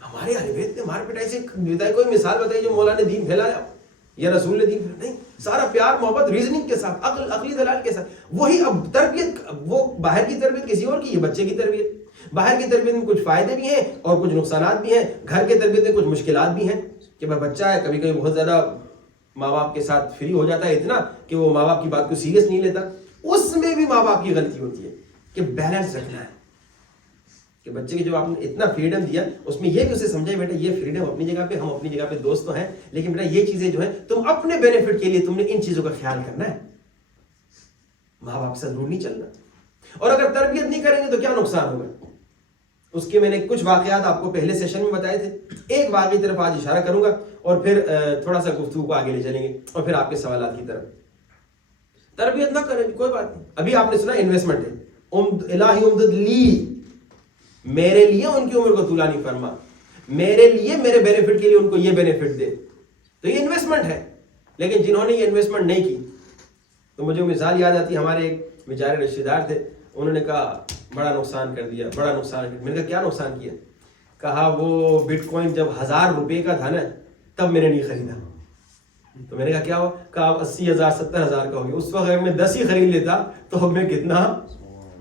ہمارے اہل بیت نے مار پٹائی سے کوئی مثال بتائی جو مولا نے دین پھیلایا یا رسول نے دین پھیلایا؟ نہیں. سارا پیار محبت ریزننگ کے ساتھ، عقلی دلائل کے ساتھ. وہی اب تربیت، وہ باہر کی تربیت کسی اور کی، یہ بچے کی تربیت. باہر کی تربیت میں کچھ فائدے بھی ہیں اور کچھ نقصانات بھی ہیں. گھر کے تربیت میں کچھ مشکلات بھی ہیں کہ بچہ ہے کبھی کبھی بہت زیادہ ماں باپ کے ساتھ فری ہو جاتا ہے اتنا کہ وہ ماں باپ کی بات کو سیریس نہیں لیتا. اس میں بھی ماں باپ کی غلطی ہوتی ہے کہ بیلنس رکھنا ہے کہ بچے کی جو آپ نے اتنا فریڈم دیا اس میں یہ بھی اسے سمجھائے بیٹا یہ فریڈم اپنی جگہ پہ، ہم اپنی جگہ پہ دوست تو ہیں، لیکن بیٹا یہ چیزیں جو ہیں تم اپنے بینیفٹ کے لیے تم نے ان چیزوں کا خیال کرنا ہے. ماں باپ سے دور نہیں چلنا. اور اگر تربیت نہیں کریں گے تو کیا نقصان ہوگا؟ اس کے میں نے کچھ واقعات آپ کو پہلے سیشن میں بتائے تھے. ایک واقعے کی طرف آج اشارہ کروں گا اور پھر تھوڑا سا گفتگو کو آگے لے چلیں گے اور پھر آپ کے سوالات کی طرف. تربیت نہ کریں کوئی بات نہیں. ابھی آپ نے سنا انویسٹمنٹ ہے، الہی امدد لی، میرے لیے ان کی عمر کو طولانی فرما، میرے لیے میرے بینیفٹ کے لیے ان کو یہ بینیفٹ دے. تو یہ انویسٹمنٹ ہے. لیکن جنہوں نے یہ انویسٹمنٹ نہیں کی تو مجھے مثال یاد آتی ہے. ہمارے ایک بیچارے رشتے دار تھے، انہوں نے کہا بڑا نقصان کر دیا، بڑا نقصان کر دیا. میں نے کہا کیا نقصان کیا؟ کہا وہ بٹ کوائن جب 1000 روپے کا تھا نا تب میں نے نہیں خریدا. تو میں نے کہا کیا ہوا؟ کہا 80,000 70,000 کا ہو گیا. اس وقت اگر میں 10 ہی خرید لیتا تو اب میں کتنا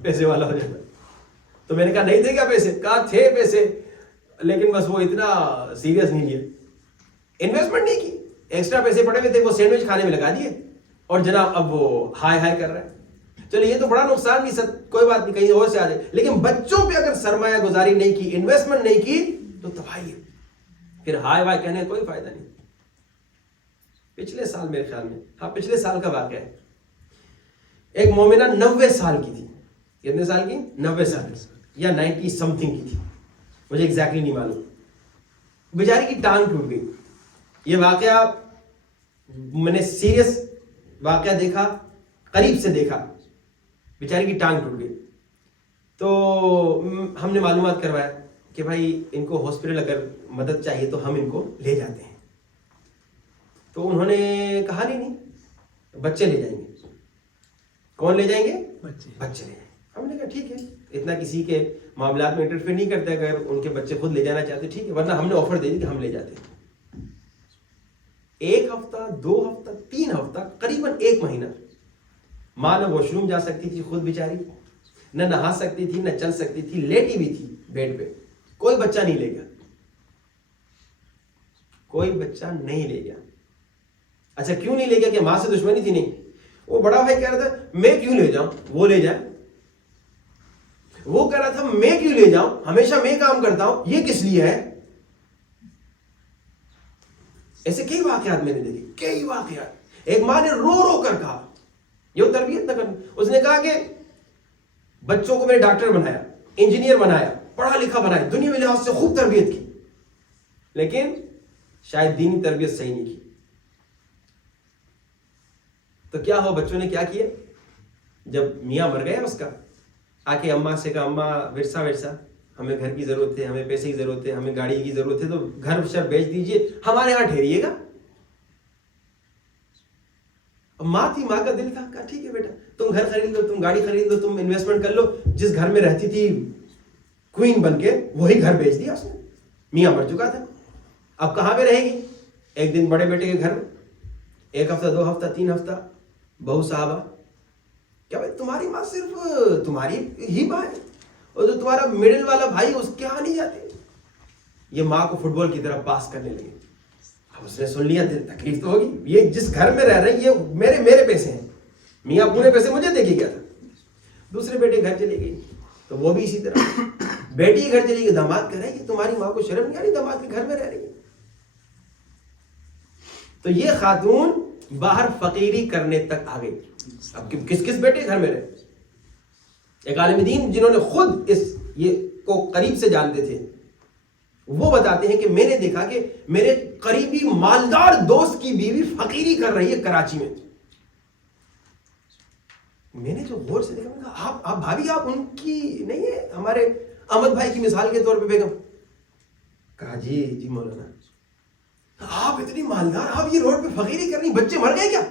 پیسے والا ہو جاتا. تو میں نے کہا نہیں تھے کیا پیسے؟ کہا تھے پیسے لیکن بس وہ اتنا سیریس نہیں لیا، انویسٹمنٹ نہیں کی. ایکسٹرا پیسے پڑے ہوئے تھے وہ سینڈوچ کھانے میں لگا دیے اور جناب اب وہ ہائے ہائے کر رہا ہے. چلو یہ تو بڑا نقصان نہیں، سر کوئی بات نہیں، کہیں اور سے آ جائے. لیکن بچوں پہ اگر سرمایہ گزاری نہیں کی، انویسٹمنٹ نہیں کی تو تباہی ہے. پھر ہائے ہائے کہنے کا کوئی فائدہ نہیں. پچھلے سال میرے خیال میں، ہاں پچھلے سال کا واقعہ ہے، ایک مومنہ 90 سال کی تھی. کتنے سال کی؟ 90 سال یا 90 سم تھنگ کی تھی، مجھے ایگزیکٹلی نہیں معلوم. بیچاری کی ٹانگ ٹوٹ گئی. یہ واقعہ میں نے سیریس واقعہ دیکھا، قریب سے دیکھا. بیچاری کی ٹانگ ٹوٹ گئی. تو ہم نے معلومات کروایا کہ بھائی ان کو ہاسپٹل اگر مدد چاہیے تو ہم ان کو لے جاتے ہیں. تو انہوں نے کہا نہیں بچے لے جائیں گے. کون لے جائیں گے؟ بچے لے جائیں گے. ہم نے کہا ٹھیک ہے، اتنا کسی کے معاملات میں انٹرفیئر نہیں کرتے. اگر ان کے بچے خود لے جانا چاہتے ٹھیک ہے، ورنہ ہم نے آفر دے دی کہ ہم لے جاتے ہیں. 1 ہفتہ 2 ہفتہ 3 ہفتہ قریباً 1 مہینہ ماں نہ واش روم جا سکتی تھی خود بیچاری، نہ نہا سکتی تھی، نہ چل سکتی تھی، لیٹی ہوئی تھی بیڈ پہ. کوئی بچہ نہیں لے گیا، کوئی بچہ نہیں لے گیا. اچھا کیوں نہیں لے گیا؟ کہ ماں سے دشمنی تھی؟ نہیں. وہ بڑا بھائی کہہ رہا تھا میں کیوں لے جاؤں، وہ لے جائے. وہ کہہ رہا تھا میں کیوں لے جاؤں، ہمیشہ میں کام کرتا ہوں، یہ کس لیے ہے. ایسے کئی واقعات میں نے دیکھے، کئی واقعات. ایک ماں نے رو رو کر کہا یہ تربیت نہ کرنی. اس نے کہا کہ بچوں کو میں نے ڈاکٹر بنایا، انجینئر بنایا، پڑھا لکھا بنایا، دنیا میں لحاظ سے خوب تربیت کی، لیکن شاید دینی تربیت صحیح نہیں کی. تو کیا ہو، بچوں نے کیا کیا؟ جب میاں مر گیا اس کا، آ کے اماں سے کہا اماں ورثہ ہمیں گھر کی ضرورت ہے، ہمیں پیسے کی ضرورت ہے، ہمیں گاڑی کی ضرورت ہے، تو گھر شر بیچ دیجئے، ہمارے یہاں ٹھہریے گا. ماں تھی، ماں کا دل تھا. کہا ٹھیک ہے بیٹا تم گھر خرید لو، تم گاڑی خرید لو، تم انویسٹمنٹ کر لو. جس گھر میں رہتی تھی کوئین بن کے وہی گھر بیچ دیا اس نے. میاں مر چکا تھا، اب کہاں پہ رہے گی؟ ایک دن بڑے بیٹے کے گھر میں، 1 ہفتہ 2 ہفتہ 3 ہفتہ بہو صاحبہ. کیا بھائی تمہاری ماں صرف تمہاری ہی ماں ہے اور جو تمہارا مڈل والا بھائی اس کے یہاں نہیں جاتے؟ یہ ماں کو فٹ بال کی طرح پاس کرنے لگے. اب اس نے سن لیا، تکلیف تو ہوگی. یہ جس گھر میں رہ رہے ہیں یہ میرے پیسے ہیں، میاں پورے پیسے مجھے دے کے گیا تھا. دوسرے بیٹے گھر چلے گئی تو وہ بھی اسی طرح بیٹی گھر چلی گئی، داماد کہہ رہا ہے کہ تمہاری ماں کو شرم نہیں آ رہی داماد کے گھر میں رہ رہی ہے؟ تو یہ خاتون باہر فقیری کرنے تک آ گئی. اب کس کس بیٹے گھر میں رہے؟ ایک عالم دین جنہوں نے خود یہ کو قریب سے جانتے تھے، وہ بتاتے ہیں کہ میں نے دیکھا کہ میرے قریبی مالدار دوست کی بیوی فقیری کر رہی ہے کراچی میں. میں نے جو غور سے دیکھا، میں نے کہا آپ بھابھی آپ ان کی نہیں ہے ہمارے احمد بھائی کی مثال کے طور پہ بیگم؟ کہا جی مولانا آپ اتنی مالدار، آپ یہ روڈ پہ فقیری کر رہی، بچے مر گئے کیا؟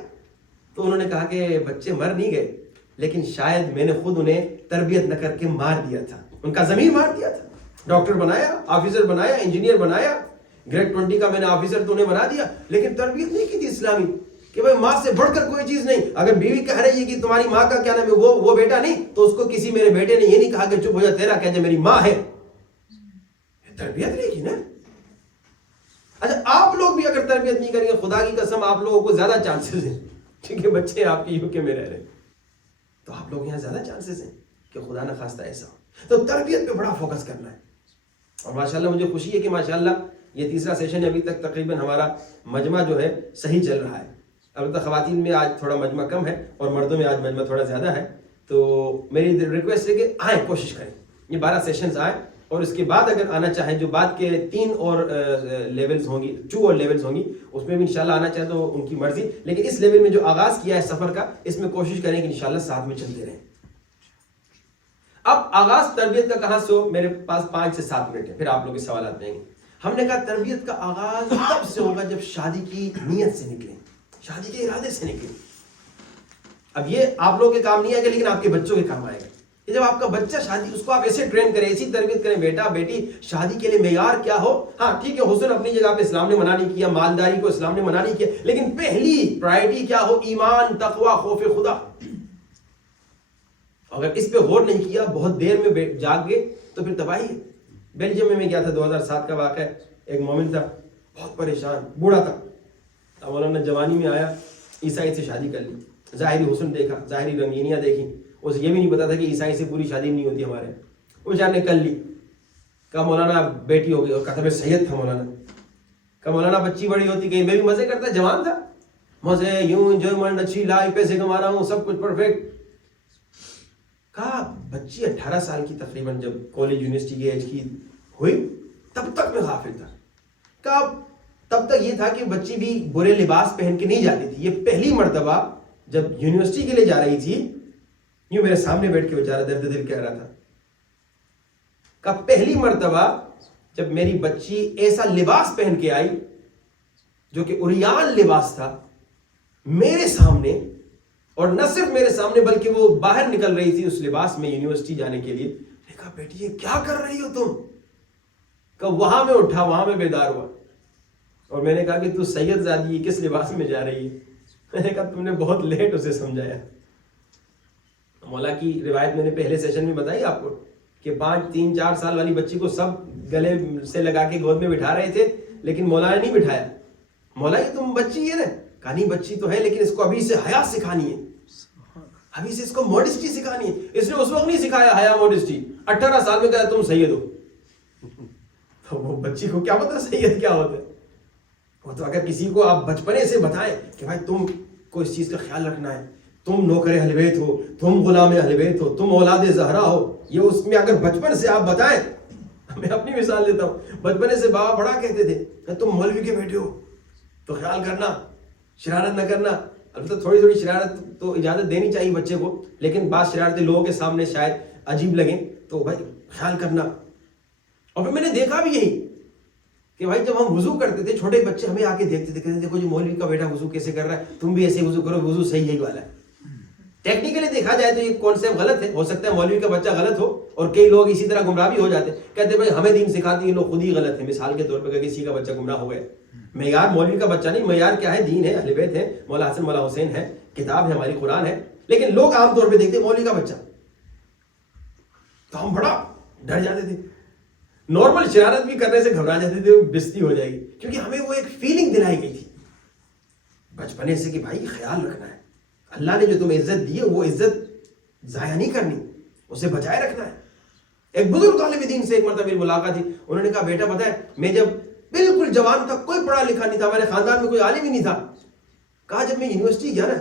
تو انہوں نے کہا کہ بچے مر نہیں گئے، لیکن شاید میں نے خود انہیں تربیت نہ کر کے مار دیا تھا، ان کا ضمیر مار دیا تھا. ڈاکٹر بنایا، آفیسر بنایا، انجینئر بنایا، گریڈ 20 کا میں نے آفیسر تو انہیں بنا دیا، لیکن تربیت نہیں کی تھی اسلامی کہ بھائی ماں سے بڑھ کر کوئی چیز نہیں. اگر بیوی کہہ رہی ہے کہ تمہاری ماں کا کیا نام ہے وہ بیٹا نہیں، تو اس کو کسی میرے بیٹے نے یہ نہیں کہا کہ چپ ہو جا، تیرا کہہ جا میری ماں ہے. تربیت نہیں کی نا. اچھا آپ لوگ بھی اگر تربیت نہیں کریں گے، خدا کی قسم آپ لوگوں کو زیادہ چانسز ہیں، کیونکہ بچے آپ کے یو کے میں رہ رہے ہیں، تو آپ لوگ یہاں زیادہ چانسز ہیں کہ خدا نہ خواستہ ایسا ہو. تو تربیت پہ بڑا فوکس کرنا ہے. اور ماشاءاللہ مجھے خوشی ہے کہ ماشاءاللہ یہ تیسرا سیشن ہے، ابھی تک تقریباً ہمارا مجمع جو ہے صحیح چل رہا ہے. البتہ خواتین میں آج تھوڑا مجمع کم ہے اور مردوں میں آج مجمع تھوڑا زیادہ ہے. تو میری ریکویسٹ ہے کہ آئیں، کوشش کریں یہ 12 سیشنز آئیں، اور اس کے بعد اگر آنا چاہیں جو بعد کے 3 اور لیولز ہوں گی، 2 اور لیولز ہوں گی، اس میں بھی انشاءاللہ آنا چاہیں تو ان کی مرضی، لیکن اس لیول میں جو آغاز کیا ہے سفر کا، اس میں کوشش کریں کہ انشاءاللہ ساتھ میں چلتے رہیں. اب آغاز تربیت کا کہاں سے ہو؟ میرے پاس 5 سے 7 منٹ ہے، پھر آپ لوگ کے سوالات دیں گے. ہم نے کہا تربیت کا آغاز تب سے ہوگا جب شادی کی نیت سے نکلیں، شادی کے ارادے سے نکلیں. اب یہ آپ لوگوں کے کام نہیں آئے گا، لیکن آپ کے بچوں کے کام آئے گا. کہ جب آپ کا بچہ شادی، اس کو آپ ایسے ٹرین کریں، ایسی تربیت کریں، بیٹا بیٹی شادی کے لیے معیار کیا ہو. ہاں ٹھیک ہے، حسن اپنی جگہ پہ اسلام نے منع نہیں کیا، مالداری کو اسلام نے منع نہیں کیا، لیکن پہلی پرائرٹی کیا ہو؟ ایمان، تقوی، خوف خدا. اگر اس پہ غور نہیں کیا، بہت دیر میں جاگ گئے تو پھر تباہی ہے. بیلجیم میں گیا تھا، 2007 کا واقعہ ہے. ایک مومن تھا، بہت پریشان، بوڑھا تھا. اب مولانا جوانی میں آیا، عیسائی سے شادی کر لی، ظاہری حسن دیکھا، ظاہری رنگینیاں دیکھی. اسے یہ بھی نہیں پتا تھا کہ عیسائی سے پوری شادی نہیں ہوتی ہمارے. وہ بیچارے نے کر لی. کہا مولانا بیٹی ہو گئی، اور کہا میں سید تھا مولانا. کہا مولانا بچی بڑی ہوتی گئی، میں بھی مزے کرتا، جوان تھا، مزے، یوں انجوائمنٹ، اچھی لائف، پیسے کما رہا ہوں، سب کچھ پرفیکٹ. کہا بچی 18 سال کی تقریباً جب کالج یونیورسٹی کی ایج کی ہوئی، تب تک میں غافل تھا. کہا تب تک یہ تھا کہ بچی بھی برے لباس پہن کے نہیں جاتی تھی. یہ پہلی مرتبہ جب یونیورسٹی کے لیے جا رہی تھی، یوں میرے سامنے بیٹھ کے بیچارہ درد دل کہہ رہا تھا. کہا پہلی مرتبہ جب میری بچی ایسا لباس پہن کے آئی جو کہ عریان لباس تھا میرے سامنے، اور نہ صرف میرے سامنے بلکہ وہ باہر نکل رہی تھی اس لباس میں یونیورسٹی جانے کے لیے. میں کہا بیٹی یہ کیا کر رہی ہو تم؟ کہ وہاں میں اٹھا، وہاں میں بیدار ہوا، اور میں نے کہا کہ تو سید زادی کس لباس میں جا رہی ہے؟ میں نے کہا تم نے بہت لیٹ اسے سمجھایا. مولا کی روایت میں نے پہلے سیشن میں بتائی آپ کو کہ 3-4 سال والی بچی کو سب گلے سے لگا کے گود میں بٹھا رہے تھے، لیکن مولا نے نہیں بٹھایا. مولا یہ تم بچی ہے نا؟ کہا نہیں بچی تو ہے، لیکن اس کو ابھی سے حیا سکھانی ہے، ابھی سے اس کو موڈسٹی سکھانی ہے. اس نے اس وقت نہیں سکھایا حیا موڈسٹی، 18 سال میں کہا تم سید ہو. تو وہ بچی کو کیا پتا سید کیا ہوتا ہے؟ وہ تو اگر کسی کو آپ بچپنے سے بتائیں کہ بھائی تم کو اس چیز کا خیال رکھنا ہے، تم نوکر اہل بیت ہو، تم غلام اہل بیت ہو، تم اولاد زہرا ہو، یہ اس میں اگر بچپن سے آپ بتائیں. میں اپنی مثال دیتا ہوں، بچپنے سے بابا بڑا کہتے تھے تم مولوی کے بیٹے ہو تو خیال کرنا، شرارت نہ کرنا. البتہ تھوڑی تھوڑی شرارت تو اجازت دینی چاہیے بچے کو، لیکن بعض شرارتیں لوگوں کے سامنے شاید عجیب لگیں، تو بھائی خیال کرنا. اور پھر میں نے دیکھا بھی یہی کہ بھائی جب ہم وضو کرتے تھے، چھوٹے بچے ہمیں آ کے دیکھتے تھے، کہتے دیکھو جو مولوی کا بیٹا وضو کیسے کر رہا ہے، تم بھی ایسے وضو کرو، وضو صحیح یہی والا ہے. ٹیکنیکلی دیکھا جائے تو یہ کانسیپٹ غلط ہے، ہو سکتا ہے مولوی کا بچہ غلط ہو، اور کئی لوگ اسی طرح گمراہ بھی ہو جاتے ہیں، کہتے بھائی ہمیں دین سکھاتے ہیں، یہ لوگ خود ہی غلط ہیں. مثال کے طور پہ کسی کا بچہ گمراہ ہو گیا، معیار مولوی کا بچہ نہیں، معیار کیا ہے؟ دین ہے، اہل بیت ہے، مولا حسن مولا حسین ہے، کتاب ہے ہماری قرآن ہے. لیکن لوگ عام طور پہ دیکھتے مولوی کا بچہ، تو ہم بڑا ڈر جاتے تھے، نارمل شرارت بھی کرنے سے گھبرا جاتے تھے، بستی ہو جائے گی، کیونکہ ہمیں وہ ایک فیلنگ دلائی گئی تھی بچپنے سے کہ بھائی خیال رکھنا ہے، اللہ نے جو تمہیں عزت دی ہے وہ عزت ضائع نہیں کرنی، اسے بچائے رکھنا ہے. ایک بزرگ عالم دین سے ایک مرتبہ میری ملاقات تھی. انہوں نے کہا بیٹا پتہ ہے میں جب بالکل جوان تھا, کوئی پڑھا لکھا نہیں تھا, ہمارے خاندان میں کوئی عالم ہی نہیں تھا. کہا جب میں یونیورسٹی گیا نا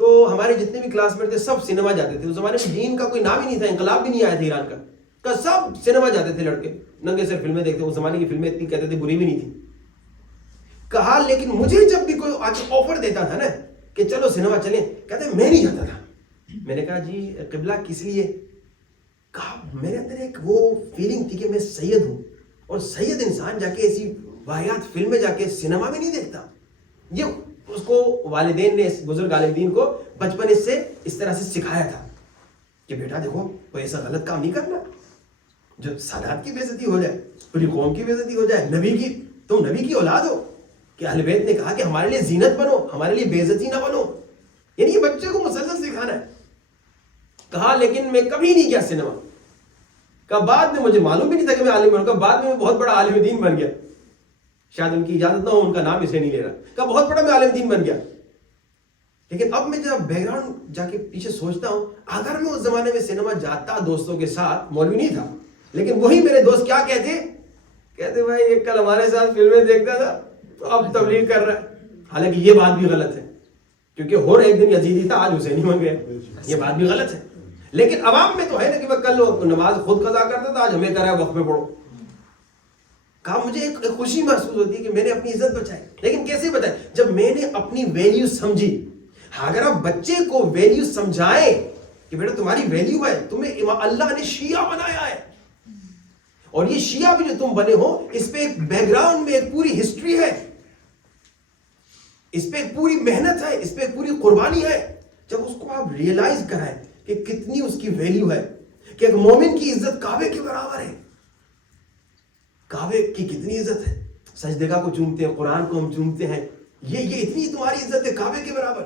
تو ہمارے جتنے بھی کلاس میٹ تھے سب سنیما جاتے تھے. اس زمانے میں دین کا کوئی نام ہی نہیں تھا, انقلاب بھی نہیں آیا تھا ایران کا. کہا سب سنیما جاتے تھے لڑکے, ننگے سر فلمیں دیکھتے. اس زمانے کی فلمیں اتنی کہتے تھے بری بھی نہیں تھی. کہا لیکن مجھے جب بھی کوئی آج آفر دیتا تھا نا کہ چلو سنیما چلیں, کہتے میں نہیں جاتا تھا. میں نے کہا جی قبلہ کس لیے؟ کہا میرے اندر ایک وہ فیلنگ تھی کہ میں سید ہوں, اور سید انسان جا کے ایسی واحد فلم میں جا کے سنیما میں نہیں دیکھتا. یہ اس کو والدین نے, اس بزرگ عالم دین کو بچپن سے اس طرح سے سکھایا تھا کہ بیٹا دیکھو کوئی ایسا غلط کام نہیں کرنا جو سادات کی بے عزتی ہو جائے, پوری قوم کی بے عزتی ہو جائے. نبی کی, تم نبی کی اولاد ہو کہ اہل بیت نے کہا کہ ہمارے لیے زینت بنو, ہمارے لیے بے عزتی نہ بنو. یعنی یہ بچے کو مسلسل سکھانا ہے. کہا لیکن میں کبھی نہیں گیا سنیما. کہا بعد میں مجھے معلوم بھی نہیں تھا کہ میں عالم بنوں گا, بعد میں بہت بڑا عالم دین بن گیا. شاید ان کی اجازت نہ ہو, ان کا نام اسے نہیں لے رہا. کہا بہت بڑا میں عالم دین بن گیا. لیکن اب میں جب بیک گراؤنڈ جا کے پیچھے سوچتا ہوں, اگر میں اس زمانے میں سنیما جاتا دوستوں کے ساتھ, مولوی نہیں تھا لیکن وہی میرے دوست کیا کہتے بھائی ایک کل ہمارے ساتھ فلمیں دیکھتا تھا تو اب تبلیغ کر رہا ہے. حالانکہ یہ بات بھی غلط ہے, کیونکہ ہور ایک دن یزیدی تھا آج حسینی بن گیا. یہ بات بھی غلط ہے. لیکن عوام میں تو ہے نا کہ وہ کل نماز خود قضا کرتا تھا, آج ہمیں کرا ہے وقت میں پڑھو. کہا مجھے ایک خوشی محسوس ہوتی ہے کہ میں نے اپنی عزت بچائی. لیکن کیسے بتائیں؟ جب میں نے اپنی ویلیو سمجھی. اگر آپ بچے کو ویلیو سمجھائیں کہ بیٹا تمہاری ویلیو ہے, تمہیں اللہ نے شیعہ بنایا ہے, اور یہ شیعہ بھی جو تم بنے ہو اس پہ ایک بیک گراؤنڈ میں ایک پوری ہسٹری ہے, اس پہ ایک پوری محنت ہے, اس پہ ایک پوری قربانی ہے. جب اس کو آپ ریئلائز کرائیں کہ کتنی اس کی ویلیو ہے, کہ ایک مومن کی عزت کعبے کے برابر ہے. کعبے کی کتنی عزت ہے, سجدگاہ کو چومتے ہیں, قرآن کو ہم چومتے ہیں, یہ اتنی تمہاری عزت ہے کعبے کے برابر.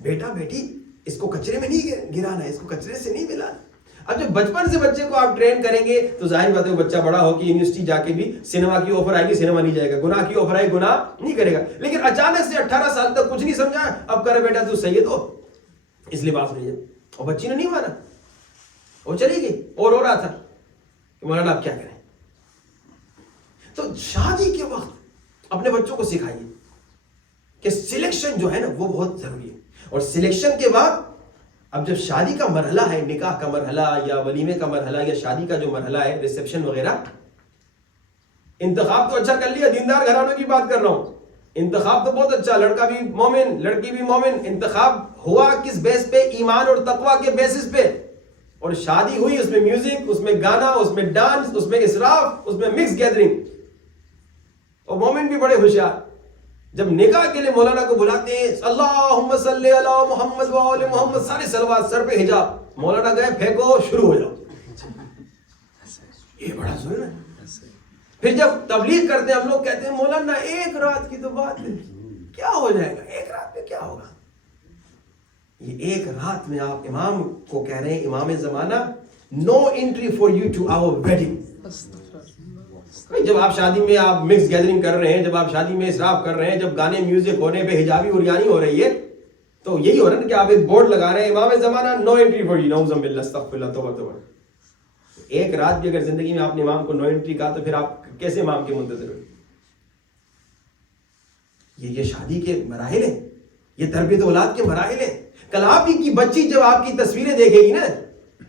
بیٹا بیٹی اس کو کچرے میں نہیں گرانا ہے, اس کو کچرے سے نہیں ملانا. اب جب بچپن سے بچے کو آپ ٹرین کریں گے تو ظاہر بات ہے وہ بچہ بڑا ہو کہ یونیورسٹی جا کے بھی سنیما کی آفر آئے گی, سنیما نہیں جائے گا, گناہ کی آفر آئے گناہ نہیں کرے گا. لیکن اچانک سے 18 سال تک کچھ نہیں سمجھا, اب کرے بیٹا تو سید ہو اس لباس میں جا, اور بچی نے نہیں مانا, وہ چلی گئی اور رو رہا تھا کہ مولانا آپ کیا کریں. تو شادی کے وقت اپنے بچوں کو سکھائیے کہ سلیکشن جو ہے نا وہ بہت ضروری ہے. اور سلیکشن کے بعد اب جب شادی کا مرحلہ ہے, نکاح کا مرحلہ یا ولیمے کا مرحلہ یا شادی کا جو مرحلہ ہے, ریسیپشن وغیرہ, انتخاب تو اچھا کر لیا, دیندار گھرانوں کی بات کر رہا ہوں, انتخاب تو بہت اچھا, لڑکا بھی مومن لڑکی بھی مومن. انتخاب ہوا کس بیس پہ؟ ایمان اور تقوی کے بیسس پہ. اور شادی ہوئی, اس میں میوزک, اس میں گانا, اس میں ڈانس, اس میں اسراف, اس میں مکس گیدرنگ. اور مومن بھی بڑے ہوشیار, جب نکاح کے لیے مولانا کو بلاتے ہیں اللہم صلی علی محمد و آل محمد, سارے صلوات, سر پہ حجاب, مولانا گئے پھینکو شروع ہو جاؤ. یہ بڑا ظلم ہے. پھر جب تبلیغ کرتے ہیں ہم لوگ کہتے ہیں مولانا ایک رات کی تو بات ہے, کیا ہو جائے گا, ایک رات میں کیا ہوگا. یہ ایک رات میں آپ امام کو کہہ رہے ہیں, امام زمانہ, no entry for you to our wedding. جب آپ شادی میں آپ مکس گیدرنگ کر رہے ہیں, جب آپ شادی میں اسراف کر رہے ہیں, جب گانے میوزک ہونے پہ حجابی اوریانی ہو رہی ہے, تو یہی ہو رہا ہے کہ آپ ایک بورڈ لگا رہے ہیں امام زمانہ, نو انٹری فار یو, نعوذ باللہ, استغفر اللہ, توبہ توبہ. ایک رات بھی اگر زندگی میں آپ نے امام کو نو انٹری کہا تو پھر آپ کیسے امام کے منتظر ہوئے. یہ شادی کے مراحل ہیں, یہ تربیت اولاد کے مراحل ہیں. کل آپ کی بچی جب آپ کی تصویریں دیکھے گی نا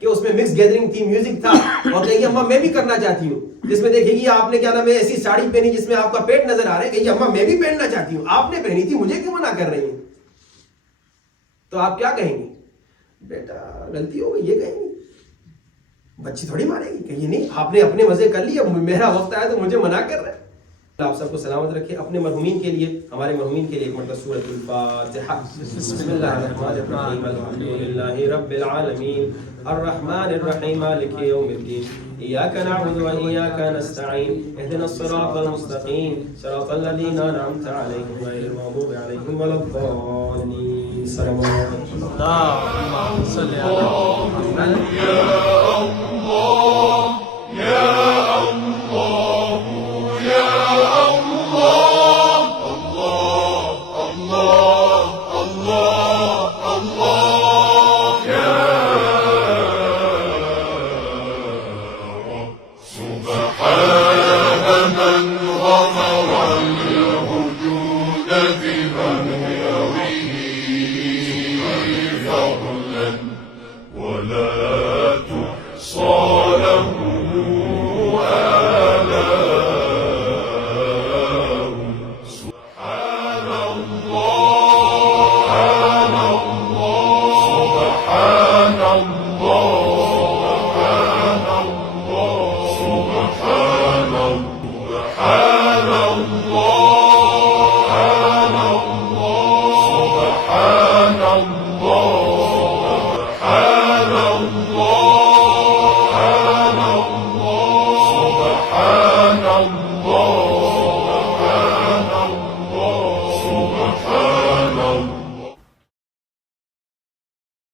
کہ اس میں مکس گیدرنگ تھی, میوزک تھا, اور کہیں گی اماں میں بھی کرنا چاہتی ہوں, جس میں دیکھے گی آپ نے کیا نام ہے ایسی ساڑی پہنی جس میں آپ کا پیٹ نظر آ رہا ہے, کہیں گی اماں میں بھی پہننا چاہتی ہوں, آپ نے پہنی تھی مجھے کیوں منع کر رہی ہیں. تو آپ کیا کہیں گے؟ بیٹا غلطی ہو گئی, یہ کہیں گی. بچی تھوڑی مانے گی کہ یہ نہیں, آپ نے اپنے مزے کر لیے, میرا وقت آیا تو مجھے منع کر رہے ہیں. آپ سب کو سلامت رکھے. اپنے مرحومین کے لیے, ہمارے مرحومین کے لیے ایک مرتبہ سورۃ الفاتحہ. بسم اللہ الرحمن الرحیم, الحمدللہ رب العالمین, الرحمن الرحیم, مالک یوم الدین, ایاک نعبد و ایاک نستعین, اهدنا الصراط المستقیم, صراط الذین انعمت علیہم غیر المغضوب علیہم ولا الضالین. صلی اللہ صلی علی سبحان الله